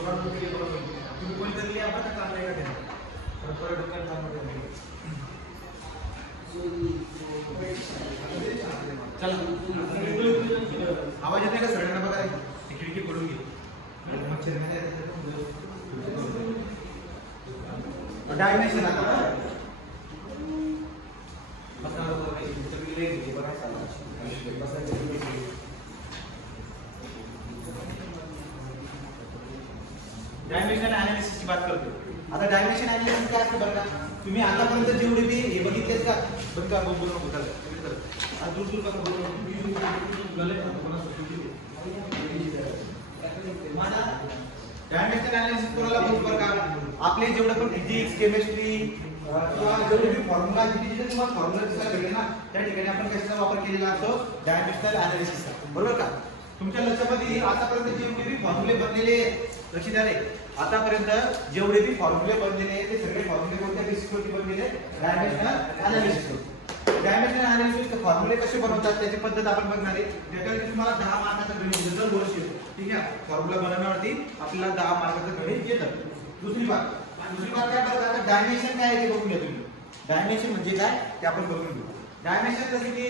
तुम्ही कोणतरी आपण काम नाही का चला आवाज येते का सगळ्यांना बघा खिडकी पडून घे डायमेन्शन आता डायमेन्शन एनालिसिस की बात करतो आता डायमेन्शन एनालिसिस काय असतं बरं का तुम्ही आतापर्यंत जेवढे बी हे बघितलेत का बरं का बोलू नको चला दूर दूर का बोलू मला डायमेन्शन एनालिसिस कोणाला बोलतो बरं का आपले जेवढे पण फिजिक्स केमिस्ट्री किंवा जेवढे बी फॉर्म्युला जिथे तुम्हाला फॉर्म्युला दिसायला भेटेल ना त्या ठिकाणी आपण कशाचा वापर केलेला असतो डायमेन्शनल एनालिसिसचा बरोबर का तुमच्या लक्षामध्ये आतापर्यंत जेवढे बी फॉर्म्युले बनलेले लक्ष द्या रे आतापर्यंत जेवढे बी फॉर्म्युले बनलेले ते सगळे फॉर्म्युले कोणत्या बेसिसवरती बनलेले डायमेन्शनल एनालिसिस डायमेन्शनल एनालिसिस फॉर्म्युले कसे बनवतात त्याची पद्धत आपण बघणार आहे त्याच्यामध्ये तुम्हाला 10 मार्काचा गणित दरवर्षी येतो ठीक आहे फॉर्म्युला बनवण्यावरती आपल्याला 10 मार्काचा गणित येतं दुसरी बात काय बघा डायमेन्शन काय आहे ते बघून घ्या तुम्ही डायमेन्शन म्हणजे काय ते आपण बघून घेऊ डायमेन्शन जसे की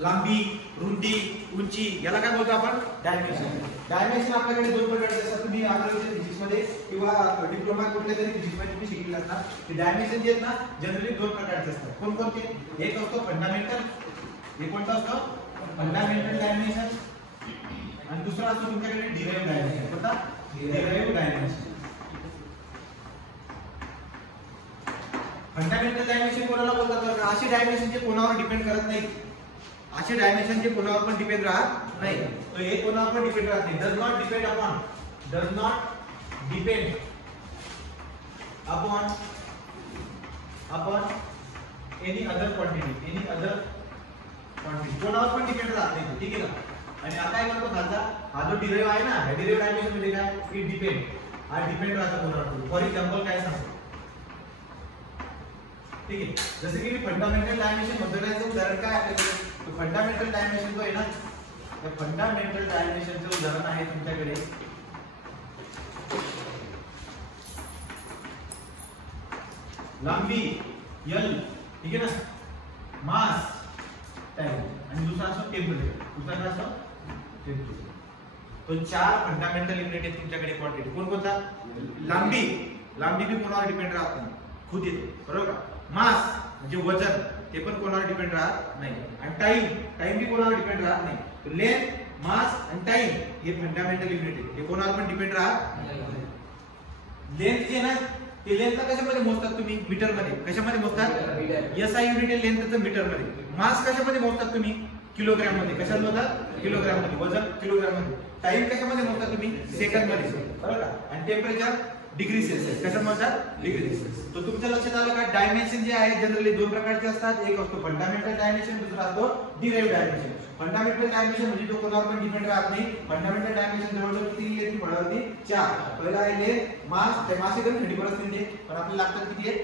लांबी रुंदी उंची याला काय बोलतो आपण डायमेन्शन डायमेन्शन आपल्याकडे दोन प्रकारचे असतात तुम्ही आपल्या फिजिक्स मध्ये किंवा डिप्लोमा कुठल्या तरी फिजिक्स मध्ये तुम्ही शिकलेला असता ते डायमेन्शन जे आहेत ना जनरली दोन प्रकारचे असतात कोणकोणते एक असतो फंडामेंटल हे कोणता असतो फंडामेंटल डायमेन्शन आणि दुसरा असतो तुमच्याकडे डिराइव्ह डायमेन्शन कोणता डिराइव्ह डायमेन्शन फंडामेंटल डायमेन्शन कोणाला बोलतात असे डायमेन्शन जे कोणावर डिपेंड करत नाही असे डायमेन्शन जे कोणावर पण डिपेंड राहत नाही तो हे कोणावर पण डिपेंड राहत नाही does not depend upon any other quantity कोणावर पण डिपेंड राहत नाही ठीक आहे ना आणि आता काय करतो खालचा हा जो डिराइव्ह आहे ना डिराइव्ह डायमेन्शन म्हणजे काय इट डिपेंड हा डिपेंड राहतो कोणावर फॉर एक्झाम्पल काय सांगतो ठीक आहे जसे की फंडामेंटल डायमेन्शन बद्दलचं उदाहरण काय आपल्याकडे तो फंडामेंटल डायमेन्शन जो आहे ना त्या फंडामेंटल डायमेन्शनचं उदाहरण आहे तुमच्याकडे लांबी L ठीक आहे ना मास टाइम आणि दुसरा असतो टेम्परेचर दुसरा काय असतो टेम्परेचर तो चार फंडामेंटल युनिट आहेत तुमच्याकडे क्वांटिटी कोणता लांबी भी कोणावर डिपेंड राहत नाही खुद येते बरोबर का मास म्हणजे वजन ते पण कोणावर डिपेंड राहत नाही आणि टाइम भी कोणावर डिपेंड राहत नाही तर लेंथ मास आणि टाइम हे फंडामेंटल युनिट आहे हे कोणावर पण डिपेंड राहत नाही लेंथ जे ना ते लेंथला कशामध्ये मोजतात तुम्ही मीटर मध्ये कशामध्ये मोजतात एसआय युनिट आहे लेंथचं मीटर मध्ये मास कशामध्ये मोजतात तुम्ही किलोग्राम मध्ये कशात मोजतात किलोग्राम मध्ये वजन किलोग्राम मध्ये टाइम कशामध्ये मोजतात तुम्ही सेकंद मध्ये बरोबर का आणि टेम्परेचर डिग्री सेल्सियस कशात मोजतात डिग्री सेल्सियस तो तुमच्या लक्षात आलं का डायमेन्शन जे आहे जनरली दोन प्रकारचे असतात एक असतो फंडामेंटल डायमेन्शन दुसरा असतो डिराइव्ह डायमेन्शन फंडामेंटल डायमेन्शन म्हणजे तो कोणावर पण डिपेंड राहत नाही फंडामेंटल डायमेन्शन जवळजवळ किती येते फळावरती 4 पहिला आहे लेंथ मास ते मास एकदम 30% पण आपल्याला लागतात किती आहे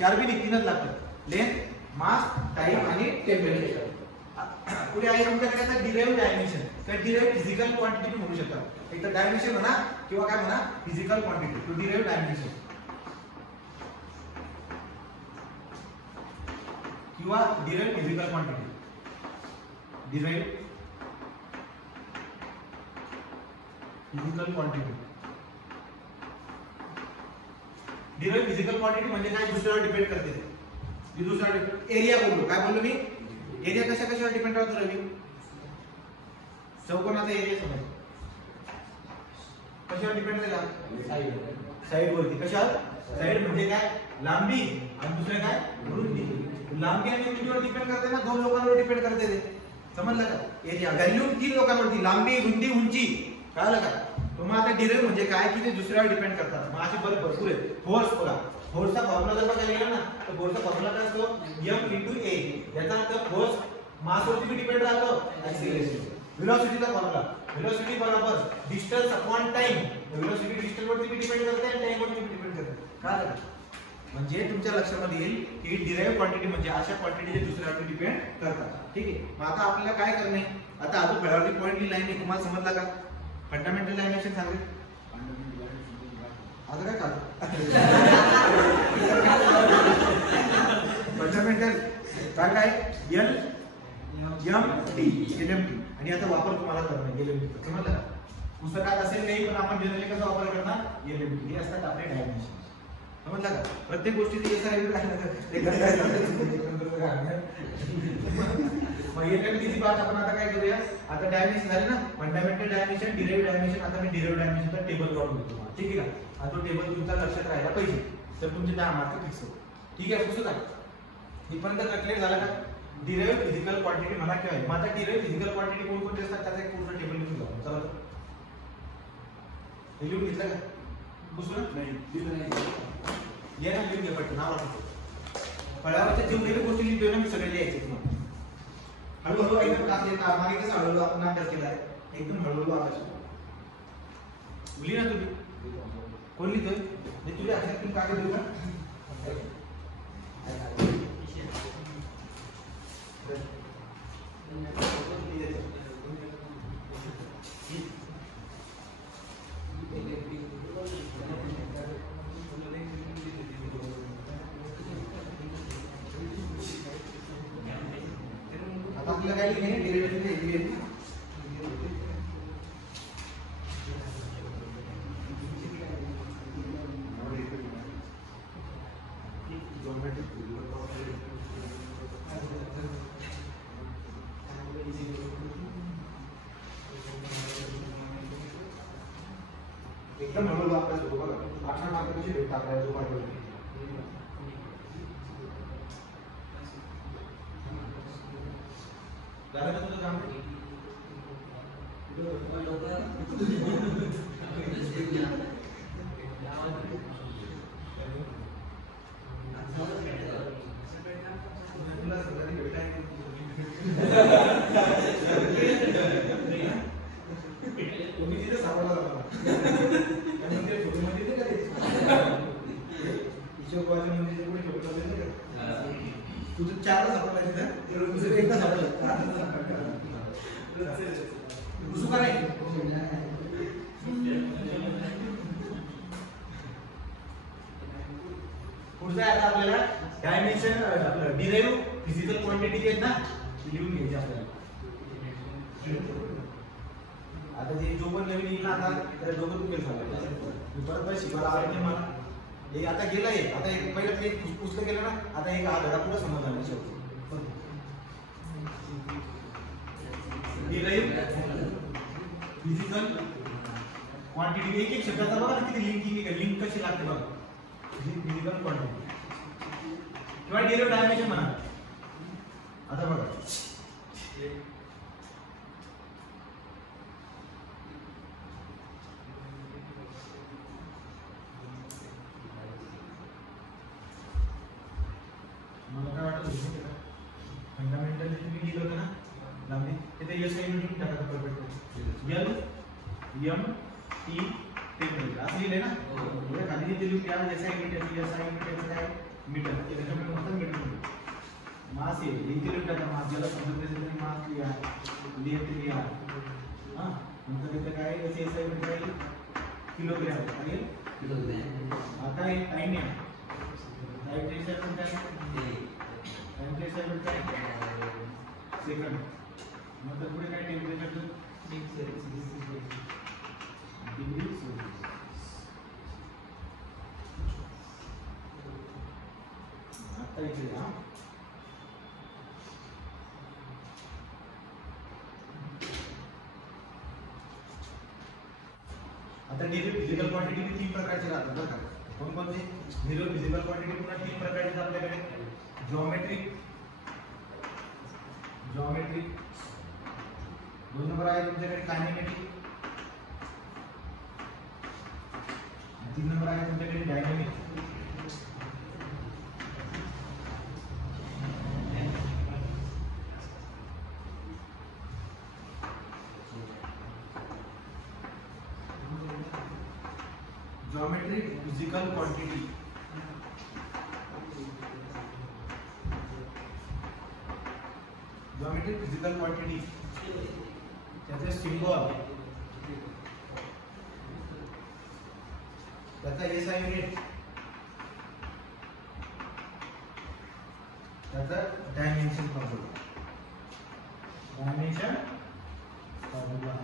4 बी तीनच लागतात लेंथ मास टाइम आणि टेम्परेचर पुढे आहे तुमच्याकडे आता डिराइव्ह डायमेन्शन तर डिराइव्ह फिजिकल क्वांटिटी म्हणू शकता एक तर डायमेन्शन म्हणा किंवा काय म्हणा physical quantity to derive dimension किंवा derive physical quantity derive physical quantity derive physical quantity म्हणजे काय दुसऱ्यावर डिपेंड करते दुसरा एरिया बोललो काय बोललो मी एरिया कशावर डिपेंड राहतो रवी चौकोनाचा एरिया समज कशावर डिपेंड राहतो साइड वरती कशावर साइड म्हणजे काय लांबी आणि दुसरे काय रुंदी लांबी आणि रुंदीवर डिपेंड करते ना दोन लोकांवर डिपेंड करते ते समजलं का एरिया व्हॅल्यू तीन लोकांवरती लांबी रुंदी उंची कळलं का तुम्हाला आता डिराइव्ह म्हणजे काय की ते दुसऱ्यावर डिपेंड करतात मग असे भरपूर आहेत फोर्स बघा फोर्सचा फॉर्म्युला जर बघायला गेला ना तर फोर्सचा फॉर्म्युला काय असतो m * a याचा अर्थ फोर्स मास वरती डिपेंड राहतो एक्सेलरेशन वेलोसिटीचा फॉर्म्युला वेलोसिटी बरोबर distance upon time velocity distance वरती डिपेंड करते आणि टाइम वरती डिपेंड करते कळलं म्हणजे तुमच्या लक्षामध्ये येईल की डिराइव्ह क्वांटिटी म्हणजे अशा क्वांटिटी जे दुसऱ्यावर डिपेंड करतात ठीक आहे मग आता आपल्याला काय करणे आता अजून फळावरती पॉइंट लिहिला आहे तुम्हाला समजला का फंडामेंटल डायमेन्शन सांगेल आता काय फंडामेंटल काय एल एम टी LMT आणि आता वापर तुम्हाला करणं LMT समजलं का? पुस्तकात असेल नाही पण आपण जनरली कसा वापर करणार LMT हे असतात आपले डायमेन्शन समजलं का? प्रत्येक गोष्टीची LMTची बात आपण आता काय करूया आता डायमेन्शन झाले ना फंडामेंटल डायमेन्शन डिराइव्ह डायमेन्शन आता मी डिराइव्ह डायमेन्शनचा टेबल काढून घेतो ठीक आहे का? हा तो टेबल तुमचा लक्षात राहायला पाहिजे तर तुमचे 10 मार्क फिक्स होतील ठीक आहे पुस्तकात इथपर्यंत क्लिअर झालं का? डिराइव्ह फिजिकल क्वांटिटी म्हणा किंवा माझा डिराइव्ह फिजिकल क्वांटिटी कोणकोणते असतात त्याचा एक पूर्ण टेबल लिहून घ्या चला हे लिहून घेतलं का पुस्तक नाही लिहिलं नाही ये ना लिहून घ्या पटकन नाव वाटतो फळावरच्या जेवढे गोष्टी लिहितोय ना मी सगळे लिहायचे तुम्हाला हळूहळू एकदम मागे कसं हळूहळू आपण अभ्यास केलाय एकदम हळूहळू अभ्यास लिही ना तुम्ही कोण लिहितोय मी तुझ्या हातात कागद देऊ का आता आपल्याला काय लिहिणे डेरिव्हेटिव्ह एकदम हळूहळू अभ्यास होतो बघा 18 मार्क कशी भेटतात आपल्याला जो पाठवला झालं का तुझं काम तुम्ही तिथे सापडला तुझं 4 सापडला तिथं तुझं एकदा सापडलं का नाही पुढचं आता आपल्याला डायमेन्शन आपलं डिराइव्ह फिजिकल क्वांटिटी आहेत ना लिहून घ्यायची आपल्याला आता जे जो पण नवीन येईल ना आता त्याला डोकं दुखेल सांगायचं परत शिकायला आवडते मला एक आता गेलं आहे आता एक पहिलं एक पुस्तक केलं ना आता एक धडा पुढे समजला नाही शेवटी फिजिकल क्वांटिटी एक एक शब्दाचा बघा ना किती लिंक कशी लागते बघा फिजिकल क्वांटिटी किंवा डिराइव्ह डायमेन्शन म्हणा आता बघा मला काय वाटतं फंडामेंटल तुम्ही लिहिलं होतं ना लांबी तिथे SI युनिट टाका परफेक्ट LMT टेम्परेचर असं लिहिलंय ना एवढ्या खाली जे लिहून घ्या SI युनिट काय मीटर त्याच्यामध्ये म्हणतात मीटर मास आहे इथे लिहून टाका मास ज्याला समजत असेल तर मास लिहा हां नंतर इथे काय SI युनिट काय किलोग्रॅम आहे आता एक टाइम आहे टाइम काय सेकंड नंतर पुढे काय टेम्परेचर डिग्री आता इथे आता फिजिकल क्वांटिटी 3 प्रकारचे राहतात बरं का कोणकोणते फिजिकल क्वांटिटी पुन्हा 3 प्रकारचे आपल्याकडे ज्योमेट्रिक 2 नंबर आहे तुमच्याकडे कायनेमॅटिक 3 नंबर आहे तुमच्याकडे dynamic geometric physical quantity geometric physical quantity त्याचे सिंबल त्याचा SI युनिट, त्याचा dimension formula, dimension formula.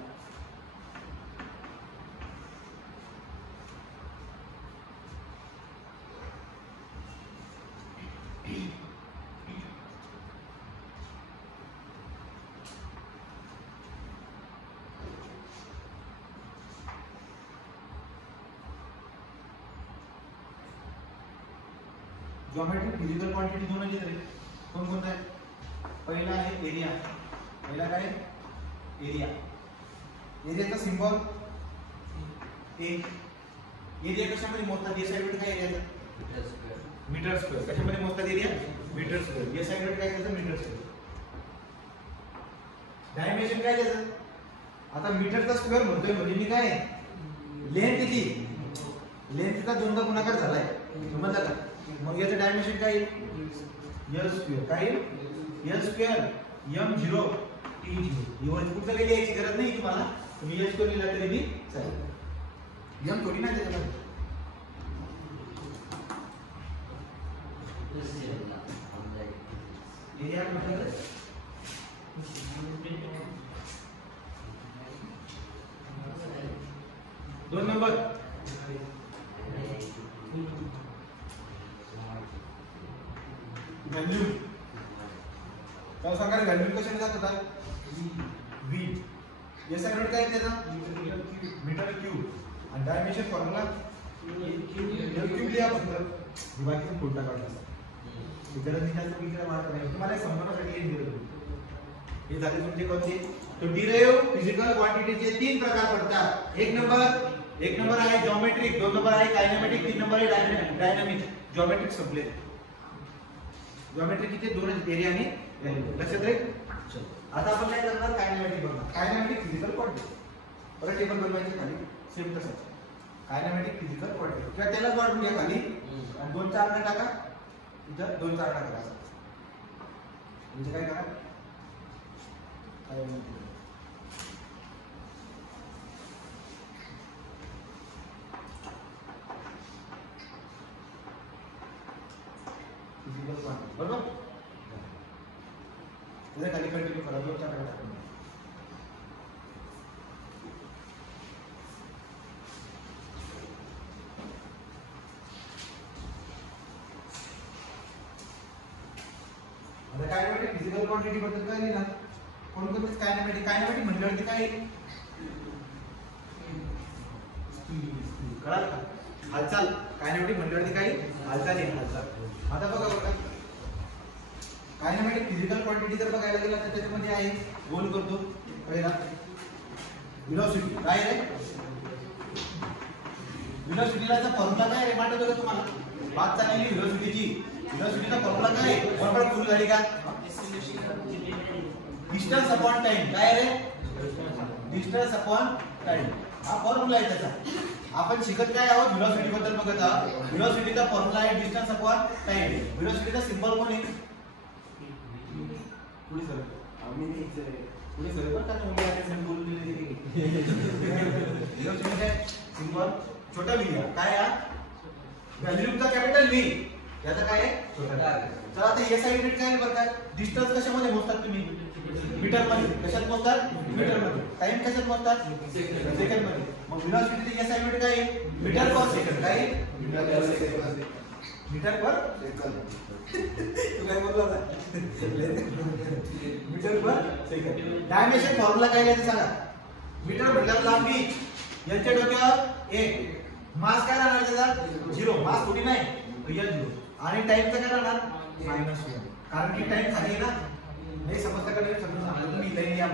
Geometric physical quantity दोन आहेत रे. कोणकोणता आहे? पहिला आहे एरिया. पहिला काय? एरिया. एरियाचा सिंबल ए. एरिया कशामध्ये मोजतात? एसआय युनिट काय एरियाचा? Metre square. कशामध्ये मोजतात area? Metre square. SI unit काय त्याचं? Metre square. डायमेन्शन काय त्याचं? आता मीटरचा स्क्वेअर म्हणतोय म्हणजे मी काय? लेंथ किती? लेंथचा दोनदा गुणाकार झालाय. समजलं का? मग याचं डायमेन्शन काय येईल? L square. काय येईल? L square m0 t0. एवढं कुठलं काही लिहायची गरज नाही तुम्हाला. तुम्ही एल स्क्वेअर लिहिला तरी बी चालेल. एम थोडी नाही त्याच्यामध्ये. एरिया म्हटलं 2 नंबर व्हॅल्यू. काय सांगा? व्हॅल्यू कशाने जात होता? v. एसआय युनिट काय त्याचा? Metre cube. आणि डायमेन्शन फॉर्म्युला एल क्यूब लिहा. फक्त विभागातून फुलटा काढला. इकडे निघायचं इकडे मार्क नाही. तुम्हाला समजण्यासाठी हे दिलं. हे झाले तुमचे कोणते? तो डिराइव्ह फिजिकल क्वांटिटीचे 3 प्रकार पडतात. एक नंबर आहे जिओमेट्रिक, 2 नंबर आहे कायनेमॅटिक, 3 नंबर आहे डायनामिक. जिओमेट्रिक संपले. जिओमेट्रिक किती? 2 एरिया आणि व्हॅल्यू. लक्षात राहील. चल आता आपण काय करणार? कायनेमॅटिक बघणार. Kinematic physical quantity. परत टेबल बनवायचे खाली सेम तसंच. कायनेमॅटिक फिजिकल क्वांटिटी किंवा त्यालाच वाढून घ्या खाली आणि 2 4 ने टाका. इथं 2 4 टाका असं. म्हणजे काय करा? फिजिकल क्वांटिटी बरोबर. इथे खाली कंटिन्यू करा. 2 4 टाका. आता कायनेमॅटिक फिजिकल क्वांटिटी बद्दल काय लिहिणार? कोणकोणते कायनेमॅटिक? कायनेमॅटिक म्हणजे काय? कळालं का? हालचाल. कायनेमॅटिक म्हणजे काय? हालचाल आहे. हालचाल. आता बघा बघा कायनेमॅटिक फिजिकल क्वांटिटी जर बघायला गेला तर त्याच्यामध्ये आहे गोल करतो. पहिला व्हेलॉसिटी. काय रे? व्हेलॉसिटीला फॉर्म्युला काय रे? माहिती का तुम्हाला? बात चाललेली व्हेलॉसिटीची. व्हेलॉसिटीचा फॉर्म्युला काय? 1 फुल झाली का? Distance upon time. काय रे? Distance upon time. हा फॉर्म्युला आहे त्याचा. आपण शिकत काय आहोत? व्हेलॉसिटी बद्दल बघत आहोत. व्हेलॉसिटीचा फॉर्म्युला आहे डिस्टन्स अपॉन टाइम. व्हेलॉसिटीचा सिंबल कोण आहे? पुढे सर. आम्ही नाही पुढे सर पण काय तुम्ही आले सिंबल दिले. व्हेलॉसिटीचा सिंबल छोटा v. काय हा? व्हॅल्यूचा कॅपिटल V. याचा काय आहे? छोटा. तर आता एसआय युनिट काय आहे बरं का? डिस्टन्स कशामध्ये मोजतात तुम्ही? मीटर मध्ये. कशात मोजतात? मीटर मध्ये. टाइम कशात मोजतात? सेकंड मध्ये. मग व्हेलॉसिटीची एसआय युनिट काय आहे? मीटर पर सेकंड. काय आहे? मीटर पर सेकंड. तू काय बोलला होता? मीटर पर सेकंड. डायमेन्शन फॉर्म्युला काय आहे ते सांगा. मीटर म्हटल्यावर लांबी. यांच्या डोक्यावर 1. मास काय राहणार त्याचा? 0. मास थोडी नाही. L0. आणि टाइमचं काय राहणार? -1. कारण की टाइम खाली आहे ना. नाही समजता का? नाही समजून सांगा. तुम्ही लाईन या.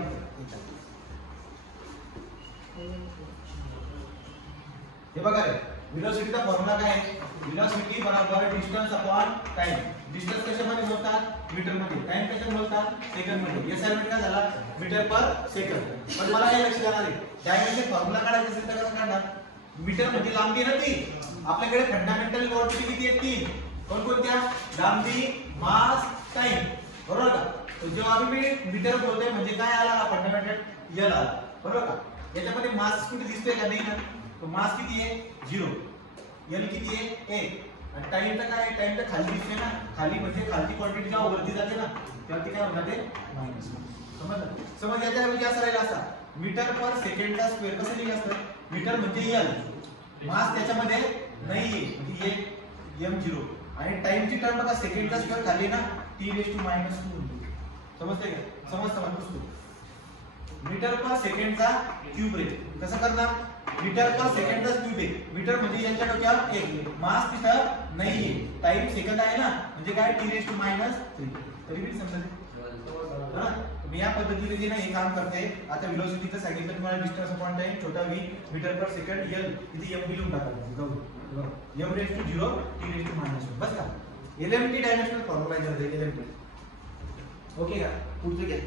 हे बघा रे. व्हेलॉसिटीचा फॉर्म्युला काय आहे? व्हेलॉसिटी बरोबर डिस्टन्स अपॉन टाइम. डिस्टन्स कशामध्ये मोजतात? मीटर मध्ये. टाइम कशामध्ये मोजतात? सेकंड मध्ये. एसआय युनिट काय झाला? मीटर पर सेकंड. पण मला हे लक्षात येणार आहे डायमेन्शन फॉर्म्युला काढायचा असेल तर कसं काढणार? मीटर म्हणजे लांबी ना ती. आपल्याकडे फंडामेंटल क्वांटिटी किती आहेत? 3. कोणकोणत्या? लांबी, मास, टाइम. बरोबर का? तो जेव्हा आम्ही मीटर बोलतोय म्हणजे काय आला? फंडामेंटल एल आला. बरोबर का? याच्यामध्ये मास कुठे दिसतोय का? नाही ना. तो मास किती आहे? 0. एल किती आहे 1 आणि टाइम तर काय टाइम तर खाली दिसते ना खाली म्हणजे खालची क्वांटिटी जेव्हा वरती जाते ना तेव्हा ती काय होत जाते मायनस समज याच्या ऐवजी असं राहिला असा मीटर पर सेकंडचा स्क्वेअर कसं लिहिलं असतं मीटर म्हणजे एल मास त्याच्यामध्ये नाहीये म्हणजे एक m0 आणि टाइमची टर्म बघा सेकंडचा स्क्वेअर खाली ना t⁻². समजतंय का समजतं मीटर पर सेकंडचा क्यूब रे कसं करणार मीटर पर सेकंडचा क्यूब आहे मीटर म्हणजे यांच्या डोक्यावर 1 मास तिथं नाहीये टाइम सेकंद आहे ना म्हणजे काय t⁻³ तरी बी समजलं हा मी या पद्धतीने जे ना हे काम करते आता वेलोसिटीचं सांगितलं तुम्हाला डिस्टन्स अपॉन टाइम छोटा v मीटर पर सेकंड l इथे m लिहून टाकायचं m⁻0 t⁻². बस का LMT डायमेन्शनल फॉर्म्युला आहे LMT. ओके का पुढचं घ्या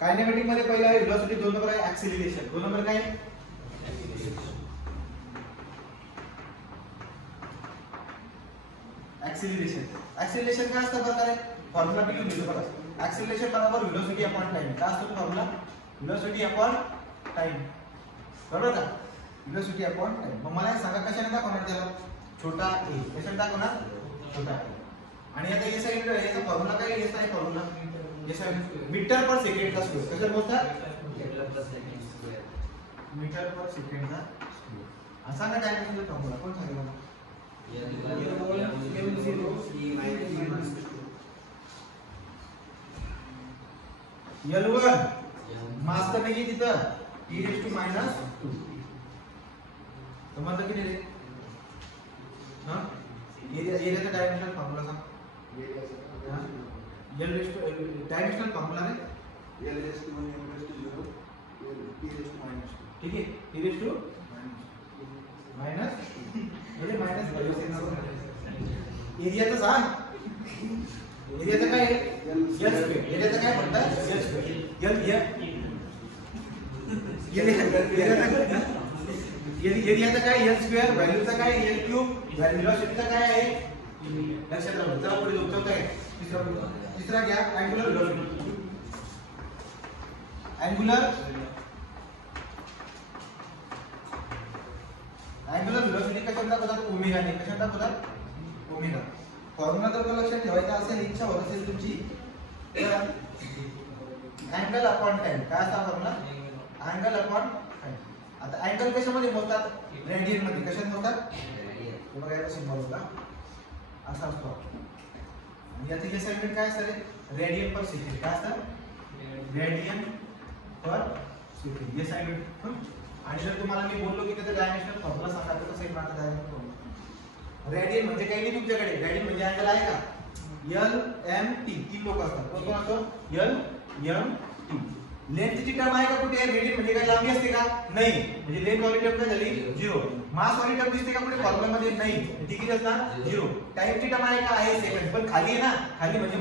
कायनेमॅटिक मध्ये पहिला आहे वेलोसिटी 2 नंबर आहे ऍक्सिलरेशन 2 नंबर काय ऍक्सिलरेशन काय असतं प्रकारे फॉर्म्युला मी लिहून देतो बघा ऍक्सिलरेशन बरोबर वेलोसिटी अपॉन टाइम काय असतो फॉर्म्युला वेलोसिटी अपॉन टाइम बरोबर का वेलोसिटी अपॉन टाइम. मग मला सांगा कशाने दाखवणार त्याला छोटा a कशाने दाखवणार छोटा a आणि आता या साइड याचा फॉर्म्युला काय याचा आहे फॉर्म्युला याचा मीटर पर सेकंडचा स्क्वेअर कशाने मोजतात मीटर पर सेकंडचा स्क्वेअर असा ना डायमेन्शनल फॉर्म्युला कोण सांगेल मला L1 मास तर नाही तिथं t⁻². समजलं की नाही हां एरियाचा डायमेन्शनल फॉर्म्युला सांग डायमेन्शनल फॉर्म्युला आहे ठीक आहे t⁻² म्हणजे मायनस एरियाचं सांग एरियाचं काय आहे l स्क्वेअर एरियाचं काय म्हणतात l स्क्वेअर एरियाचं काय l स्क्वेअर व्हॅल्यूचं काय l क्यूब वेलोसिटीचं काय आहे लक्षात राहू चला पुढे जाऊ चौथा आहे तिसरा घ्या अँगुलर वेलोसिटी अँगुलर वेलोसिटी कशाला दाखवतात ओमेगाने कशाला दाखवतात ओमेगा फॉर्म्युला जर लक्षात ठेवायचा असेल इच्छा होत असेल तुमची तर अँगल अपॉन टाइम काय असता फॉर्म्युला अँगल अपॉन टाइम. आता अँगल कशामध्ये मोजतात रेडियन मध्ये कशात मोजतात हे बघा याचा सिम्बॉल होता असा असतो आणि याचे असाइनमेंट काय असतं रेडियन पर सेकंड काय असतं रेडियन पर सेकंड हे असाइनमेंट. आणि जर तुम्हाला मी बोललो की त्याचा डायमेन्शनल फॉर्म्युला सांगा तर कसं येणार डायमेन्शनल फॉर्म्युला रेडियन म्हणजे काही नाही तुमच्याकडे रेडियन म्हणजे अँगल आहे का LMT तीन लोक असतात कोण असतो LMT. लेंथची टर्म आहे का कुठे रेडियन म्हणजे काय लांबी असते का नाही म्हणजे लेंथ वाली टर्म काय झाली 0 मास वाली टर्म दिसते का कुठे फॉर्म्युला मध्ये नाही ती किती असणार 0. टाइमची टर्म आहे का आहे सेकंड पण खाली आहे ना खाली म्हणजे -1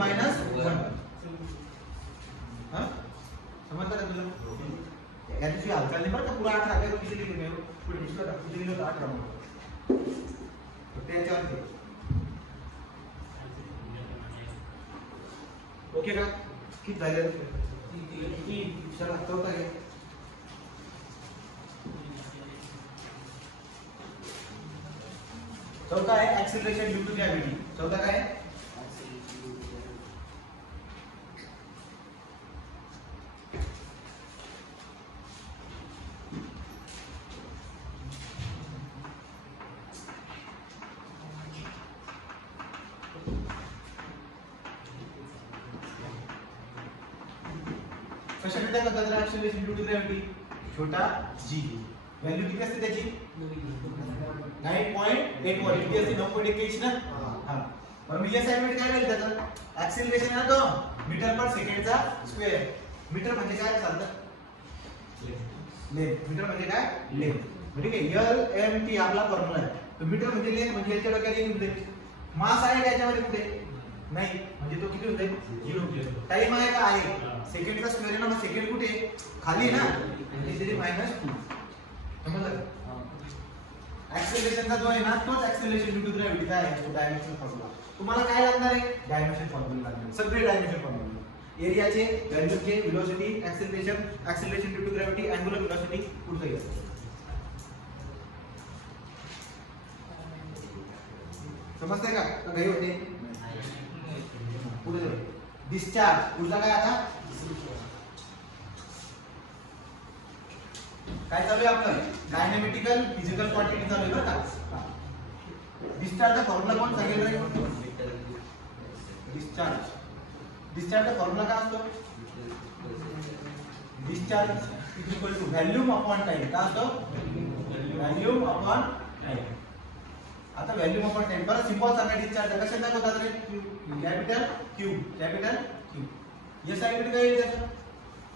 हां समजतं का तुला या दिवशी हालचाल नाही बरं का पुरा 8 राखे किती लिहिले मी पुढे दुसरा किती लिहिले 8 राखे त्याच्यावर ओके का किती झाले चला चौथा आहे चौथा आहे ऍक्सिलरेशन ड्यू टू ग्रॅव्हिटी. चौथा काय कशाकडे करतात ऍक्सिलरेशन ड्यू टू ग्रॅव्हिटी छोटा g व्हॅल्यू किती असते त्याची 9.81 किती असते 9.81 ना हां पण मी असाइनमेंट काय केलं त्याचं ऍक्सिलरेशन आहे तो मीटर पर सेकंडचा स्क्वेअर मीटर म्हणजे काय सांगतात लेंथ मीटर म्हणजे काय लेंथ म्हणजे काय LMT आपला फॉर्म्युला आहे तो मीटर म्हणजे लेंथ म्हणजे याच्या डोक्यात येऊन दे मास आहे का याच्यामध्ये कुठे नाही म्हणजे तो किती होते 0. टाइम आहे का आहे सेकंडचा स्क्वेअर आहे ना मग सेकंड कुठे खाली ना म्हणजे इथे -2 समजलं. ऍक्सिलरेशनचा जो आहे ना तोच ऍक्सिलरेशन ड्यू टू ग्रॅव्हिटीचा आहे तो डायमेन्शनल फॉर्म्युला. तुम्हाला काय लागणार आहे डायमेन्शनल फॉर्म्युला लागणार सगळे डायमेन्शनल फॉर्म्युला एरियाचे व्हॅल्यूचे velocity acceleration due to gravity angular velocity पुढचं येतं. समजतंय का? तर घाई होते. पुढे जाऊ. डिस्चार्ज. पुढचा काय आता? काय चालू आहे आपलं? कायनेमॅटिकल फिजिकल क्वांटिटी चालू आहे बरं का? डिस्चार्जचा फॉर्म्युला कोण सांगेल रे? डिस्चार्जचा फॉर्म्युला काय असतो? Discharge is equal to volume upon time. काय असतो? Volume upon time. आता व्हॉल्यूम अपॉन टाइम बरं सिंपल सांगा. डिस्चार्ज कशा दाखवतात रे? Capital Q. हे सांगितलं काय त्याचं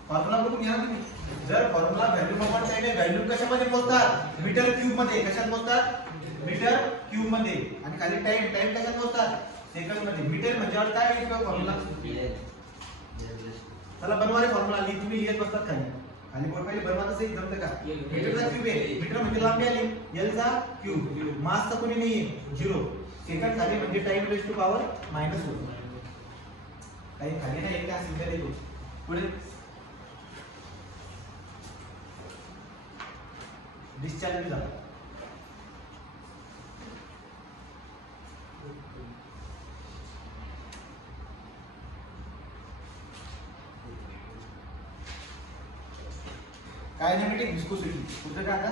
फॉर्म्युला बघून घ्या तुम्ही. जर फॉर्म्युला व्हॉल्यूम अपॉन टाइम आहे, व्हॉल्यूम कशामध्ये मोजतात? मीटर क्यूब मध्ये. कशात मोजतात? मीटर क्यूब मध्ये. आणि खाली टाइम कशात मोजतात? सेकंड मध्ये. मीटर म्हणजे काय आहे फॉर्म्युला? चला बनवा रे फॉर्म्युला. तुम्ही येत बसतात खाली. आणि पहिले बनवा तसं जमतं का? मीटरचा क्यूब आहे. मीटर म्हणजे लांबी आली. एल चा क्यूब. मासचा कोणी नाहीये 0. सेकंड खाली म्हणजे टाइम रेज टू पॉवर -1. काही खाली नाही एक असेल का देतो. पुढे डिस्चार्ज झाला. Kinematic viscosity. कुठे काय आता?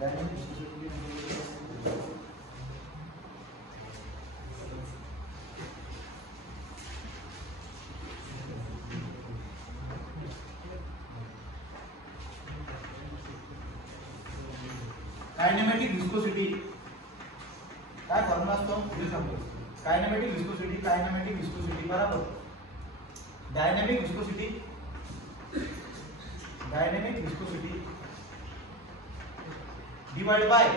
Dynamic viscosity. कायनेमॅटिक विस्कोसिटी काय फॉर्म्युला असतो? कायनेमॅटिक विस्कोसिटी बरोबर. Dynamic viscosity divide by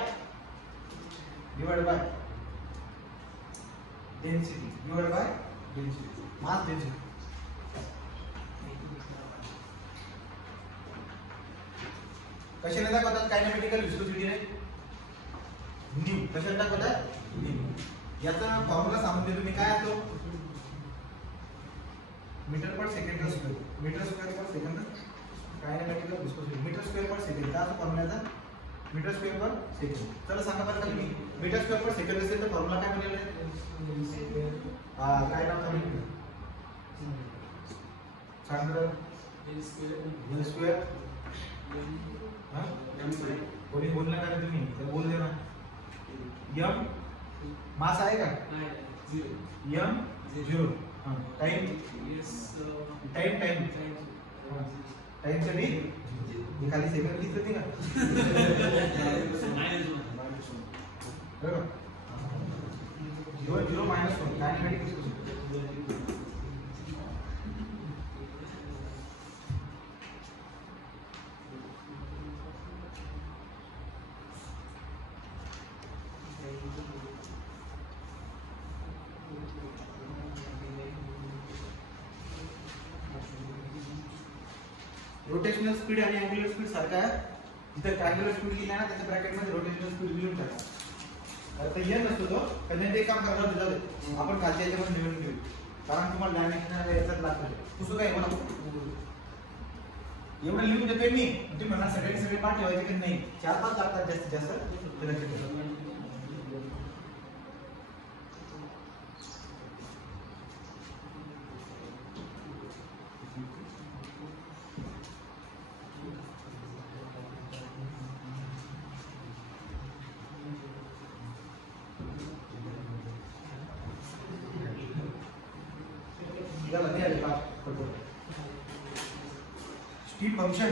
density. Mass density. कशाने दाखवतात कायनेमॅटिकल विस्कोसिटी रे? न्यू. कशाने दाखवतात? न्यू. याचा फॉर्म्युला सांगून देतो मी. काय असतो? मीटर पर सेकंड स्क्वेअर. मीटर स्क्वेअर पर सेकंड कायनेमॅटिकल विस्कोसिटी. मीटर स्क्वेअर पर सेकंड. काय असतो फॉर्म्युला? मीटर स्क्वेअर पर सेकंड. चला सांगा बरं तुम्ही. मीटर स्क्वेअर पर सेकंड असेल तर फॉर्म्युला काय बनेल रे? काय नाव सांगितलं? सांग बरं. L square. कोणी बोलणार का तुम्ही? तर बोल दे ना. यम मास आहे का? यम 0. टाइम कधी खाली सेकंड दिसत नाही का? बरोबर. 0 -1 कायनेमॅटिक विस्कोसिटी. रोटेशनल स्पीड आणि अँग्युलर स्पीड सारखा आहे. इथे ट्रायंग्युलर स्पीड लिहिला ना त्याच्या ब्रॅकेट मध्ये रोटेशनल स्पीड लिहून टाका. आता येत नसतो तो कधी ते काम करणार जाऊ. आपण खालच्या याच्यामध्ये लिहून घेऊ कारण तुम्हाला डायमेन्शन याच्यात लागतं. पुस्तक आहे मला एवढं लिहून देतोय मी. तुम्ही म्हणा सगळे पाठ ठेवायचे की नाही? 4-5 लागतात जास्तीत जास्त. लक्षात ठेवा. स्टीप फंक्शन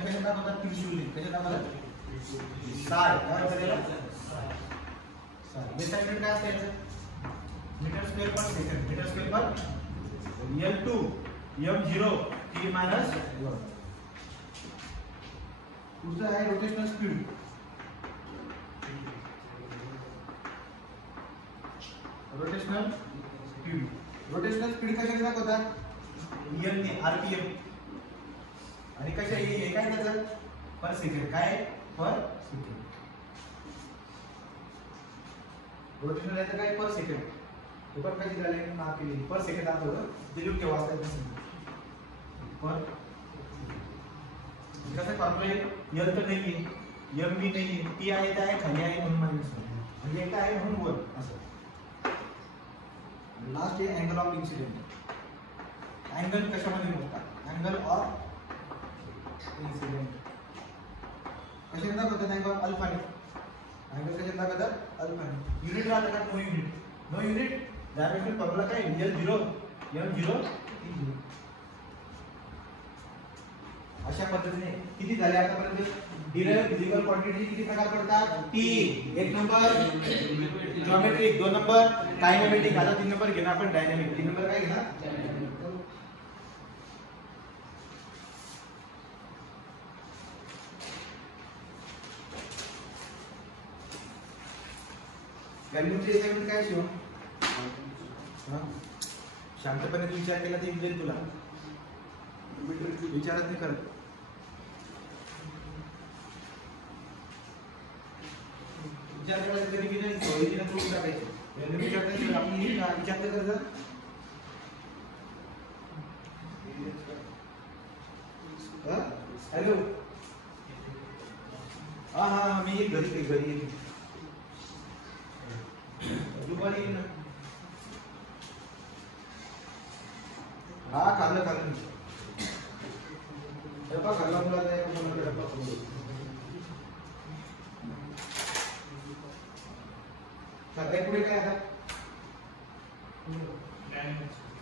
कसे दाखवतात? त्रिशूल कसे दाखवतात? साय काय करेल? मेथड काय असते याचं? मीटर स्क्वेअर पर सेकंड. मीटर स्क्वेअर पर L2 m0 t - 1. पुढचं आहे रोटेशनल स्पीड. रोटेशनल स्पीड कशाने दाखवतात? n ने rpm. आणि कशा हे काय त्याचं? पर सेकंड. काय? पर सेकंड. रोटेशनल याचं काय? पर सेकंड. हे पण कशी झाले? नाव केली पर सेकंड दाखवलं. दिलून ठेवा असं पर. कसं फॉर्म्युला आहे एल तर नाहीये एम बी नाहीये टी आहे तर आहे खाली आहे म्हणून मायनस म्हणजे एक आहे म्हणून वर असं. लास्ट आहे अँगल ऑफ इन्सिडेंट. अँगल कशामध्ये मोजतात अँगल ऑफ इन्सिडेंट कशाने दाखवतात अँगल अल्फाने अँगल कशाने दाखवतात अल्फाने. युनिट राहतं का नो युनिट डायमेन्शनल फॉर्म्युला काय L0 M0 T0. अशा पद्धतीने किती झाले आतापर्यंत डिराइव्ह फिजिकल क्वांटिटी किती प्रकार पडतात 3. एक नंबर जॉमेट्रिक 2 नंबर कायनेमॅटिक आता 3 नंबर घेणार आपण डायनामिक. 3 नंबर काय घेणार व्हॅल्यूचे असाइनमेंट काय शिव शांतपणे तू विचार केला तर येईल तुला विचारत नाही करत. विचार करायचं तरी की नाही सोयीने तू टाकायचं व्हॅल्यू विचारता आपण ही विचार करायचं. हॅलो हा मी घरी दुपारी ना हा खाल्लं डब्बा खाल्ला मुलाला डब्बा खाल्ला. सगळ्यात पुढे काय आता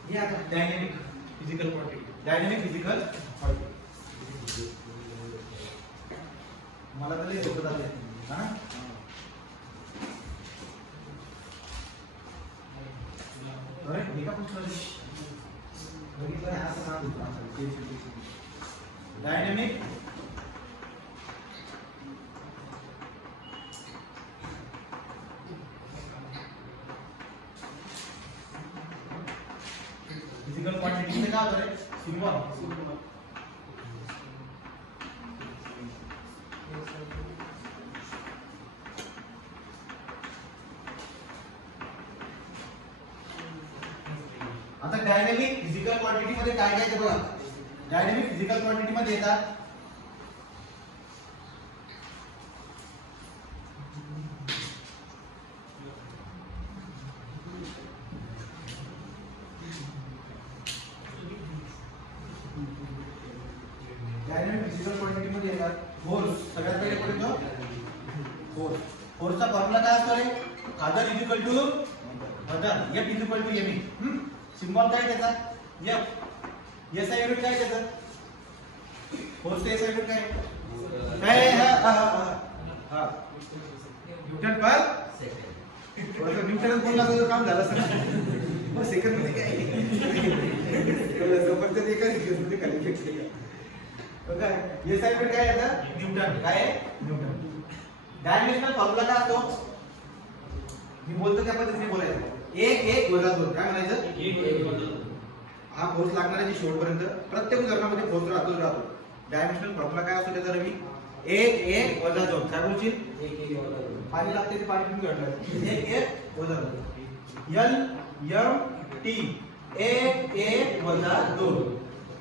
हे आता डायनॅमिक फिजिकल क्वांटिटी मला तर लय सोपं झालंय हा. हे का पुस्तक बघितलं आहे असं नाव डायनॅमिक फिजिकल क्वांटिटी में क्या होता है सिंबल. आता डायनॅमिक फिजिकल क्वांटिटी मध्ये काय काय येतं बघा. डायनॅमिक फिजिकल क्वांटिटी मध्ये येतात फोर्स. सगळ्यात पहिले कोण येतो फोर्स. फोर्सचा फॉर्म्युला काय असतो रे father equal to mother F equal to M. Symbol काय त्याचा एफ. एसआय युनिट काय त्याचं फोर्स एसआय युनिट काय हा न्यूटन पर सेकंड. थोडंसं न्यूटनच बोलला तर काम झालं असतं ना. सेकंड मध्ये काय जोपर्यंत एका खाली काय एसआय युनिट काय येतं न्यूटन. काय न्यूटन. डायमेन्शनल फॉर्म्युला काय असतो मी बोलतो त्या पद्धतीने बोलायचं. 1 1 वजा 2 काय म्हणायचं 1 1 वजा 2. हा फोर्स लागणार आहे शेवटपर्यंत प्रत्येक उदाहरणामध्ये फोर्स राहतो. डायमेन्शनल फॉर्म्युला काय असतो त्याचा रवी 1 1 वजा 2 काय बोलशील 1 1 वजा 2. पाणी लागते ते पाणी पिऊन काढलं 1 1 वजा 2 एल एम टी 1 1 वजा 2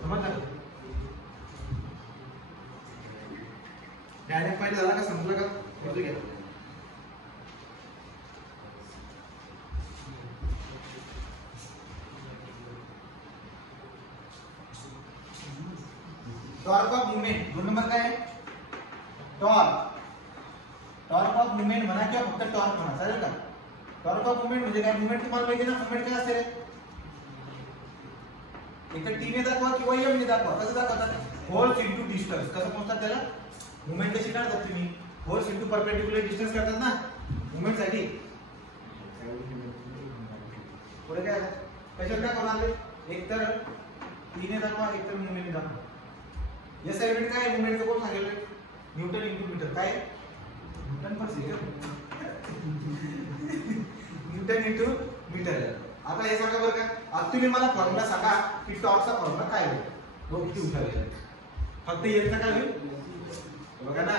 समजलं. डायरेक्ट फाइल झाला का समजलं का बघू घ्या. टॉर्क ऑफ मूवमेंट 2 नंबर काय आहे टॉर्क ऑफ मूवमेंट म्हणा किंवा फक्त टॉर्क म्हणा चालेल का. टॉर्क ऑफ मूवमेंट म्हणजे काय मूवमेंट तुम्हाला माहिती ना मूवमेंट काय असते रे एक तर टी ने दाखवा किंवा एम ने दाखवा. कसं दाखवतात फोर्स इनटू डिस्टन्स. कसं मोजतात त्याला मूवमेंट कशी काढतात तुम्ही फोर्स इनटू परपेंडिक्युलर डिस्टन्स करतात ना मूवमेंट साठी. पुढे काय कशाला काय कोणाले एक तर टी ने दाखवा एक तर मूवमेंट ने दाखवा. एसआय युनिट काय मूवमेंटचं कोण सांगेल न्यूटन इनटू मीटर काय न्यूटन पर सेकंड न्यूटन इनटू मीटर. आता हे सांगा बरं का आता तुम्ही मला फॉर्म्युला सांगा की टॉर्कचा फॉर्म्युला काय होईल. तो किती उठावेल फक्त याचा काय होईल बघा ना.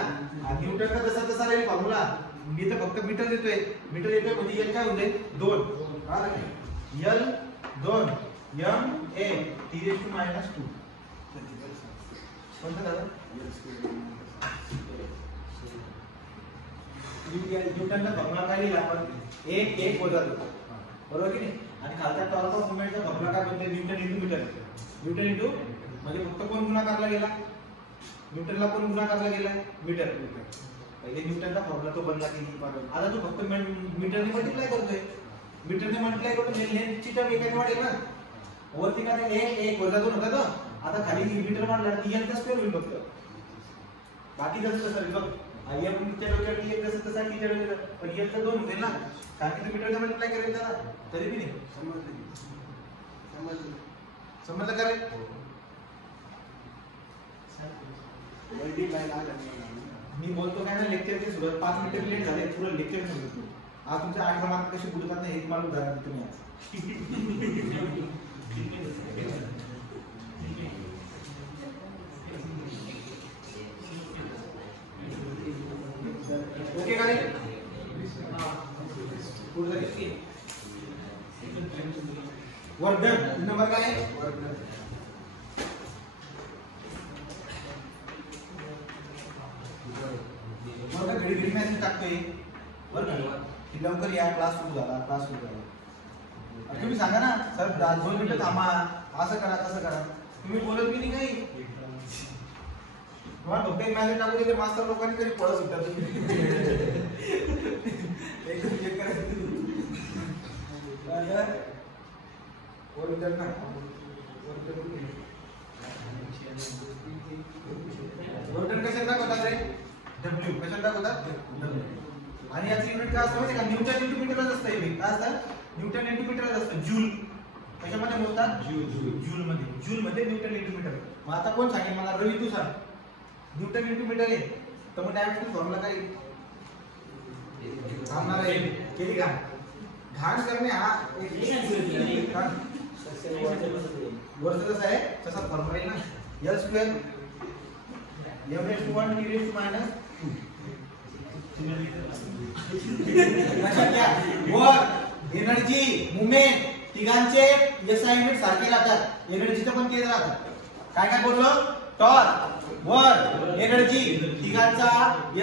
न्यूटनचा तसा राहील फॉर्म्युला. मी तर फक्त मीटर देतोय मीटर येतोय म्हणजे एल काय होईल 2 L 2 M A T raise to -2. कोणतं दादा न्यूटनचा फॉर्म्युला काय लिहिला आपण 1 1 वजा 2 बरोबर की नाही आणि खालच्या टॉर्क ऑफ मोमेंटचा फॉर्म्युला काय म्हणते newton into metre newton into म्हणजे फक्त कोण गुणाकारला गेला न्यूटनला कोण गुणाकारला गेला मीटर पहिले न्यूटनचा फॉर्म्युला तो बनला की नाही आता तू फक्त मीटरने मल्टिप्लाय करतोय मीटरने मल्टिप्लाय करतो लेंथची टर्म एकाने वाढेल ना वरती काय 1 1 वजा 2 होता ना आता खाली मीटर वाढला तर l चा स्क्वेअर होईल फक्त बाकी जसं तसं बघ आई आपण टीचर डोक्यात एक जसं तसा टीचर डोक्यात पण l चा 2 होईल ना कारण की मीटरने मल्टिप्लाय करायचं ना तरी बी नाही समजलं का रे मी बोलतो काय ना लेक्चरची सुरुवात 5 मिनिटं लेट झाले पुरं लेक्चर समजतो आज तुमच्या 8 मार्क कशी बुडतात ना एक मार्क उदाहरण तुम्ही आज ओके का रे पुढे वर्क डन नंबर काय आहे वर्क डन वर्क घडी घडी मेसेज टाकतोय बरं का की लवकर या क्लास सुरू झाला तुम्ही सांगा ना सर 2 मिनिटं थांबा असं करा तसं करा तुम्ही बोलत बी नाही काही तुम्हाला फक्त एक मेसेज टाकू दिले मास्टर लोकांनी तरी पळत सुटतात एकदम चेक करायचं ना वर्तन कशात दाखवतात रे W कशात दाखवतात W आणि याचं युनिट काय असतं माहिती का न्यूटन इंटू मीटरच असतं हे काय असतं न्यूटन इंटू मीटरच असतं जूल कशामध्ये मोजतात जूल मध्ये न्यूटन इंटू मीटर मग आता कोण सांगेल मला रवी तू सांग न्यूटन इंटू मीटर आहे तर मग डायरेक्ट फॉर्म्युला काय सांगणार आहे केली का घाण करणे हा एक वरचं कसं आहे तसा फॉर्म्युला आहे ना l स्क्वेअर m1 वर एनर्जी मुवमेंट तिघांचे SI युनिट सारखे राहतात एनर्जीचं पण तेच राहतात काय काय बोललो टॉर्क वर एनर्जी तिघांचा